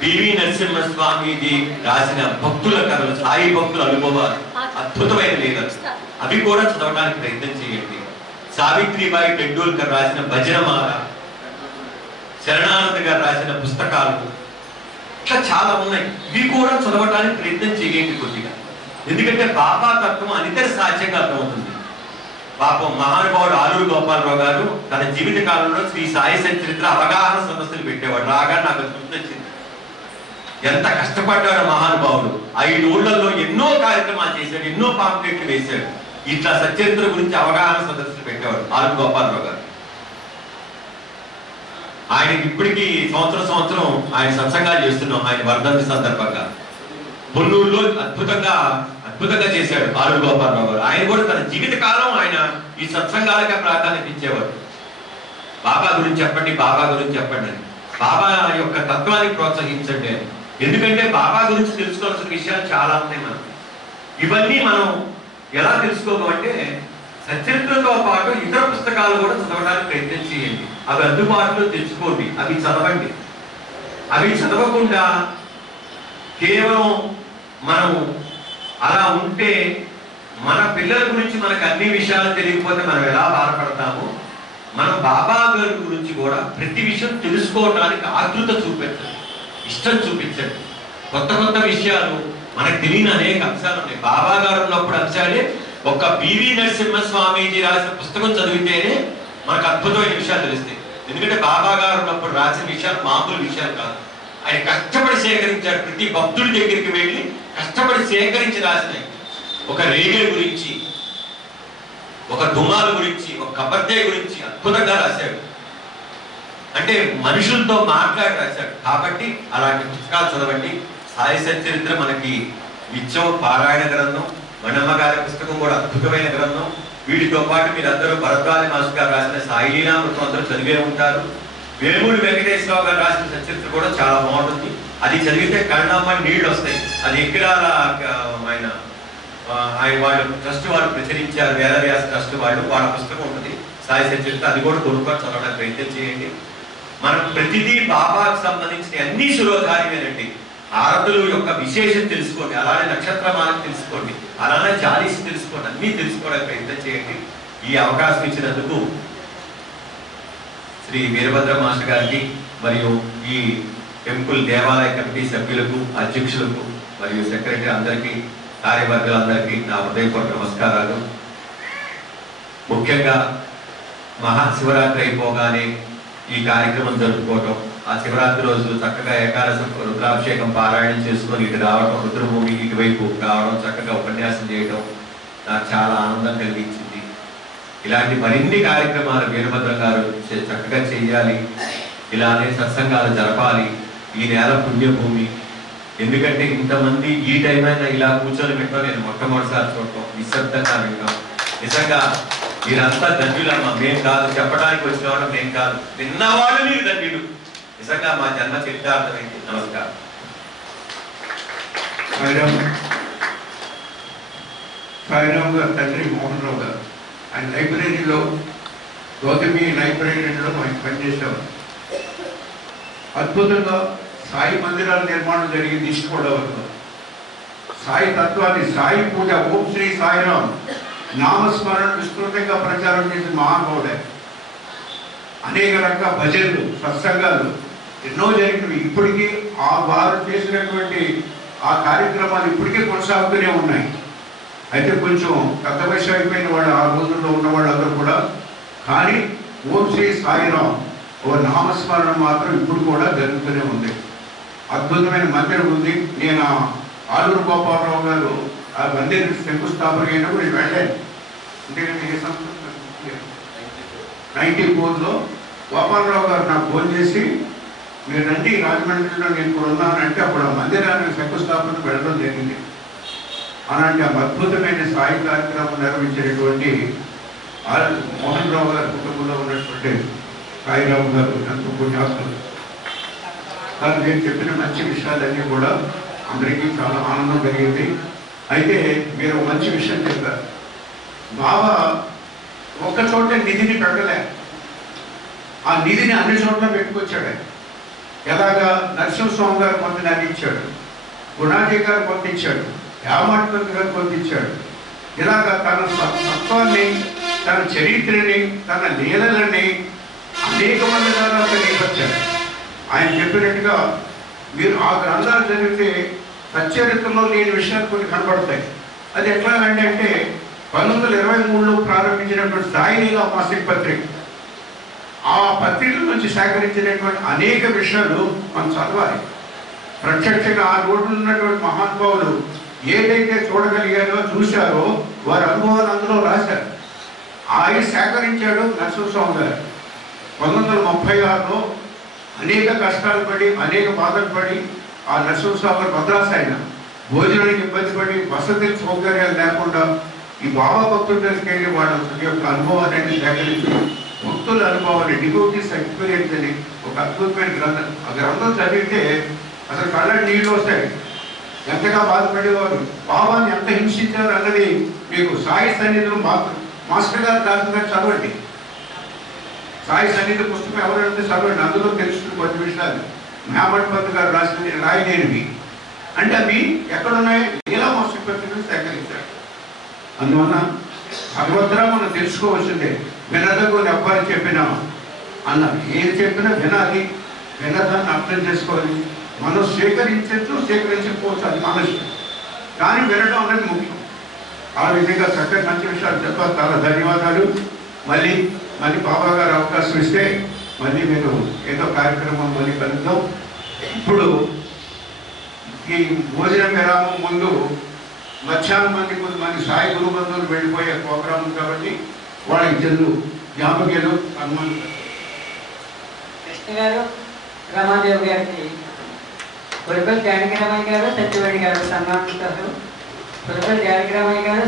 పివి నరసింహస్వామీజీ రాసిన భక్తుల కథలు, సాయి భక్తుల అనుభవాలు అద్భుతమైన లేఖలు, అవి కూడా చదవడానికి ప్రయత్నం చేయండి. సావిత్రిబాయి టెండూల్కర్ రాసిన భజనమాల, శరణానంద్ గారు రాసిన పుస్తకాలు, ఇట్లా చాలా ఉన్నాయి. ఇవి కూడా చదవడానికి ప్రయత్నం చేయండి కొద్దిగా. ఎందుకంటే బాబా తత్వం అనితర సాధ్యంగా అర్థమవుతుంది. పాపం మహానుభావుడు ఆలూరు గోపాలరావు గారు తన జీవిత కాలంలో శ్రీ సాయి సచరిత్ర అవగాహన సమస్యలు పెట్టేవాడు. రాగా నాకు గుర్తొచ్చింది, ఎంత కష్టపడ్డాడు మహానుభావుడు. 5 ఊళ్ళల్లో ఎన్నో కార్యక్రమాలు చేశాడు, ఎన్నో పాంప్లెట్లు వేశాడు. ఇట్లా సచరిత్ర గురించి అవగాహన సదస్సులు పెట్టేవాడు ఆలూరు గోపాలరావు గారు. ఆయనకి ఇప్పటికీ సంవత్సరం ఆయన సత్సంగాలు చేస్తున్నాం. ఆయన వర్ధంతి సందర్భంగా పొన్నూరులో అద్భుతంగా చేశాడు ఆలూరు గోపాలరావు గారు. ఆయన కూడా తన జీవిత కాలం ఆయన ఈ సత్సంగాలకే ప్రాధాన్యత ఇచ్చేవాడు. బాబా గురించి చెప్పండి, బాబా గురించి చెప్పండి అని, బాబా యొక్క తత్వానికి ప్రోత్సహించండి అని. ఎందుకంటే బాబా గురించి తెలుసుకోవాల్సిన విషయాలు చాలా ఉన్నాయి మనకు. ఇవన్నీ మనం ఎలా తెలుసుకోవాలంటే సచరిత్రతో పాటు ఇతర పుస్తకాలు కూడా చదవడానికి ప్రయత్నం చేయండి. అవి అందుబాటులో తెచ్చుకోండి, అవి చదవండి. అవి చదవకుండా కేవలం మనం అలా ఉంటే మన పిల్లల గురించి మనకు అన్ని విషయాలు తెలియకపోతే మనం ఎలా బాధపడతామో, మనం బాబా గారి గురించి కూడా ప్రతి విషయం తెలుసుకోవడానికి ఆతృత చూపించండి, ఇష్టం చూపించండి. కొత్త విషయాలు మనకు తెలియని అనేక అంశాలు ఉన్నాయి. బాబా గారు ఉన్నప్పుడు అంశాలే. ఒక్క పివి నరసింహస్వామీజీ రాసిన పుస్తకం చదివితేనే మనకు అద్భుతమైన విషయాలు తెలుస్తాయి. ఎందుకంటే బాబా గారు ఉన్నప్పుడు రాసిన విషయాలు మామూలు విషయాలు కాదు. ఆయన కష్టపడి సేకరించారు. ప్రతి భక్తుడి దగ్గరికి వెళ్ళి కష్టపడి సేకరించి రాసినాయి. ఒక రేగడి గురించి, ఒక దుమాల గురించి, ఒక కబర్దే గురించి అద్భుతంగా రాశాడు. అంటే మనుషులతో మాట్లాడి రాశాడు. కాబట్టి అలాంటి పుస్తకాలు చదవండి. సాయి సచరిత్ర మనకి నిత్యం పారాయణ గ్రంథం, మణమ్మ గారి పుస్తకం కూడా అద్భుతమైన గ్రంథం. వీటితో పాటు మీరందరూ భరద్వాజ మాస్టర్ గారు రాసిన సాయి లీలామృతం అందరూ చదివే ఉంటారు. వేమూరి వెంకటేశ్వరరావు గారు రాసిన సచరిత్ర కూడా చాలా బాగుంటుంది. అది చదివితే కళ్ళమ్మ నీళ్ళు వస్తాయి. అది ఎక్కిరాల ఆయన వాళ్ళు ట్రస్ట్ వాళ్ళు ప్రచురించారు, వేదవ్యాస ట్రస్ట్ వాళ్ళ పుస్తకం ఉంటుంది సాయి సచరిత్ర. అది కూడా కొనుక్కొని చదవడానికి ప్రయత్నం చేయండి. మనం ప్రతిదీ బాబాకు సంబంధించిన అన్ని సులోధార్యమేనండి. ఆరతుల యొక్క విశేషం తెలుసుకోండి, అలానే నక్షత్రమాలను తెలుసుకోండి, అలానే జాలీసి తెలుసుకోండి, అన్నీ తెలుసుకోవడానికి ప్రయత్నం చేయండి. ఈ అవకాశం ఇచ్చినందుకు శ్రీ వీరభద్ర మాస్టర్ గారికి మరియు ఈ టెంపుల్ దేవాలయ కమిటీ సభ్యులకు, అధ్యక్షులకు మరియు సెక్రటరీ అందరికీ, కార్యవర్గాలందరికీ నా హృదయపూర్వక నమస్కారాలు. ముఖ్యంగా మహాశివరాత్రి అయిపోగానే ఈ కార్యక్రమం జరుపుకోవటం, ఆ శివరాత్రి రోజు చక్కగా ఏకాదశి రుద్రాభిషేకం పారాయణం చేసుకొని ఇటు రావడం, రుద్రభూమి ఇటువైపు రావడం, చక్కగా ఉపన్యాసం చేయడం నాకు చాలా ఆనందం కలిగించింది. ఇలాంటి మరిన్ని కార్యక్రమాలు వీరభద్ర గారు చక్కగా చేయాలి. ఇలానే సత్సంగాలు జరపాలి. ఈ నేల పుణ్యభూమి. ఎందుకంటే ఇంతమంది ఈ టైం అయినా ఇలా కూర్చొని పెట్టడం నేను మొట్టమొదటిసారి చూడటం, నిశ్శబ్దంగా వింటాం. నిజంగా మీరంతా ధన్యులమ్మా. మేం కాదు, చెప్పడానికి వచ్చిన వాళ్ళు మేం కాదు, విన్నవాళ్ళు మీరు ధన్యులు. నిజంగా మా జన్మ చరితార్థమైంది. నమస్కారం. సాయిరామ్ గారు తండ్రి మోహన్ రావు గారు ఆయన లైబ్రరీలో, గౌతమి లైబ్రరీలో ఆయన పనిచేసేవారు. అద్భుతంగా సాయి మందిరాల నిర్మాణం జరిగింది ఈస్ట్‌గోదావరిలో. సాయి తత్వాన్ని, సాయి పూజ, ఓం శ్రీ సాయిరామ్ నామస్మరణ విస్తృతంగా ప్రచారం చేసిన మహానుభావుడే. అనేక రకాల భజనలు, సత్సంగాలు ఎన్నో జరిగినవి. ఇప్పటికీ ఆ వారు చేసినటువంటి ఆ కార్యక్రమాలు ఇప్పటికీ కొనసాగుతూనే ఉన్నాయి. అయితే కొంచెం పెద్ద వయసు అయిపోయిన వాళ్ళు, ఆ రోజుల్లో ఉన్న వాళ్ళందరూ కూడా, కానీ ఓం శ్రీ సాయిరామ్ ఓ నామస్మరణ మాత్రం ఇప్పుడు కూడా జరుగుతూనే ఉంది. అద్భుతమైన మందిరం ఉంది. నేను ఆలూరు గోపాలరావు గారు ఆ మందిరం శంకుస్థాపన అయినప్పుడు నేను వెళ్ళాను. ఎందుకంటే 94లో గోపాలరావు గారు నాకు ఫోన్ చేసి, మీరు రండి రాజమండ్రిలో నేను ఇప్పుడు ఉన్నానంటే అప్పుడు ఆ మందిరాన్ని శంకుస్థాపన వెళ్ళడం జరిగింది. అలాంటి ఆ అద్భుతమైన సాయి కార్యక్రమం నిర్వహించినటువంటి మోహన్ రావు గారి కుటుంబంలో ఉన్నటువంటి సాయిరావు గారు ఎంతో పుణ్యాస్తులు. కానీ నేను చెప్పిన మంచి విషయాలన్నీ కూడా అందరికీ చాలా ఆనందం కలిగింది. అయితే మీరు మంచి విషయం చెప్పారు. బాబా ఒక్క చోట నిధిని పెట్టలే, ఆ నిధిని అన్ని చోట్ల పెట్టుకొచ్చాడు. ఎలాగా నరసింహస్వామి గారు కొంత నన్ను ఇచ్చాడు, గుణాజీ గారు కొంత ఇచ్చాడు, యామాట్పతి గారు కొంత ఇచ్చాడు. ఇలాగా తన తత్వాన్ని, తన చరిత్రని, తన లీలలని అనేక మంది ద్వారా తెలియపరిచారు. ఆయన చెప్పినట్టుగా మీరు ఆ గ్రంథాలు చదివితే సచ్చరిత్రలో లేని విషయాలు కొన్ని కనబడతాయి. అది ఎట్లా అంటే 1923లో ప్రారంభించినటువంటి సాయిలీలా మాసిక పత్రిక, ఆ పత్రిక నుంచి సేకరించినటువంటి అనేక విషయాలు మనం చదవాలి. ప్రత్యక్షంగా ఆ రోజులు ఉన్నటువంటి మహానుభావులు ఏదైతే చూడగలిగారో చూశారో వారి అనుభవాలు అందులో రాశారు. ఆయన సేకరించాడు నరసింహస్వామి గారు. 1936లో అనేక కష్టాలు పడి, అనేక బాధలు పడి ఆ నరసింహస్వామి గారు మద్రాసు ఆయన భోజనానికి ఇబ్బంది పడి, వసతి సౌకర్యాలు లేకుండా ఈ బాబా భక్తుల దగ్గరికి వెళ్ళి వాళ్ళ యొక్క అనుభవాలన్నీ సేకరించి భక్తుల అనుభవాలు, డివోటీస్ ఎక్స్పీరియన్స్ అని ఒక అద్భుతమైన గ్రంథం. ఆ గ్రంథం చదివితే అసలు కళ్ళ నీళ్ళు వస్తాయి. ఎంతగా బాధపడేవారు, బాబాని ఎంత హింసించారు అన్నది మీకు సాయి సన్నిధిలో మాస్టర్ గారు రాసిన చదవండి. సాయి సన్నిధి పుస్తకం ఎవరైతే చదవండి, అందులో తెలుస్తుంది కొన్ని విషయాలు. యామాట్పతి గారు రాసినవి రాయలేనివి అంటే అవి ఎక్కడున్నాయి, లీలా మాసిక పత్రికలు సేకరించారు. అందువల్ల భగవద్రా మనం తెలుసుకోవాల్సిందే. వినదగు ఎవ్వరు చెప్పినా అన్నారు, ఏది చెప్పినా వినాలి, వినదాన్ని అర్థం చేసుకోవాలి. మనం స్వీకరించచ్చు, స్వీకరించకపోవచ్చు, అది మన ఇష్టం, కానీ వినడం అనేది ముఖ్యం. ఆ విధంగా చక్కటి మంచి విషయాలు చెప్పాలి. చాలా ధన్యవాదాలు. మళ్ళీ బాబా గారు అవకాశం ఇస్తే మళ్ళీ మీరు ఏదో కార్యక్రమం మళ్ళీ కలుద్దాం. ఇప్పుడు ఈ భోజన విరామం ముందు మధ్యాహ్నం మంది సాయి గురు బంధువులు వెళ్ళిపోయే ప్రోగ్రాం కాబట్టి వాళ్ళకి చెల్లు జ్ఞాపకాలు సన్మానం. కృష్ణ గారు, రమాదేవి గారికి పురపల్లి జానకిరామయ్య గారు, సత్యవాణి గారు సన్మానిస్తారు. పురపల్లి జానకిరామయ్య గారు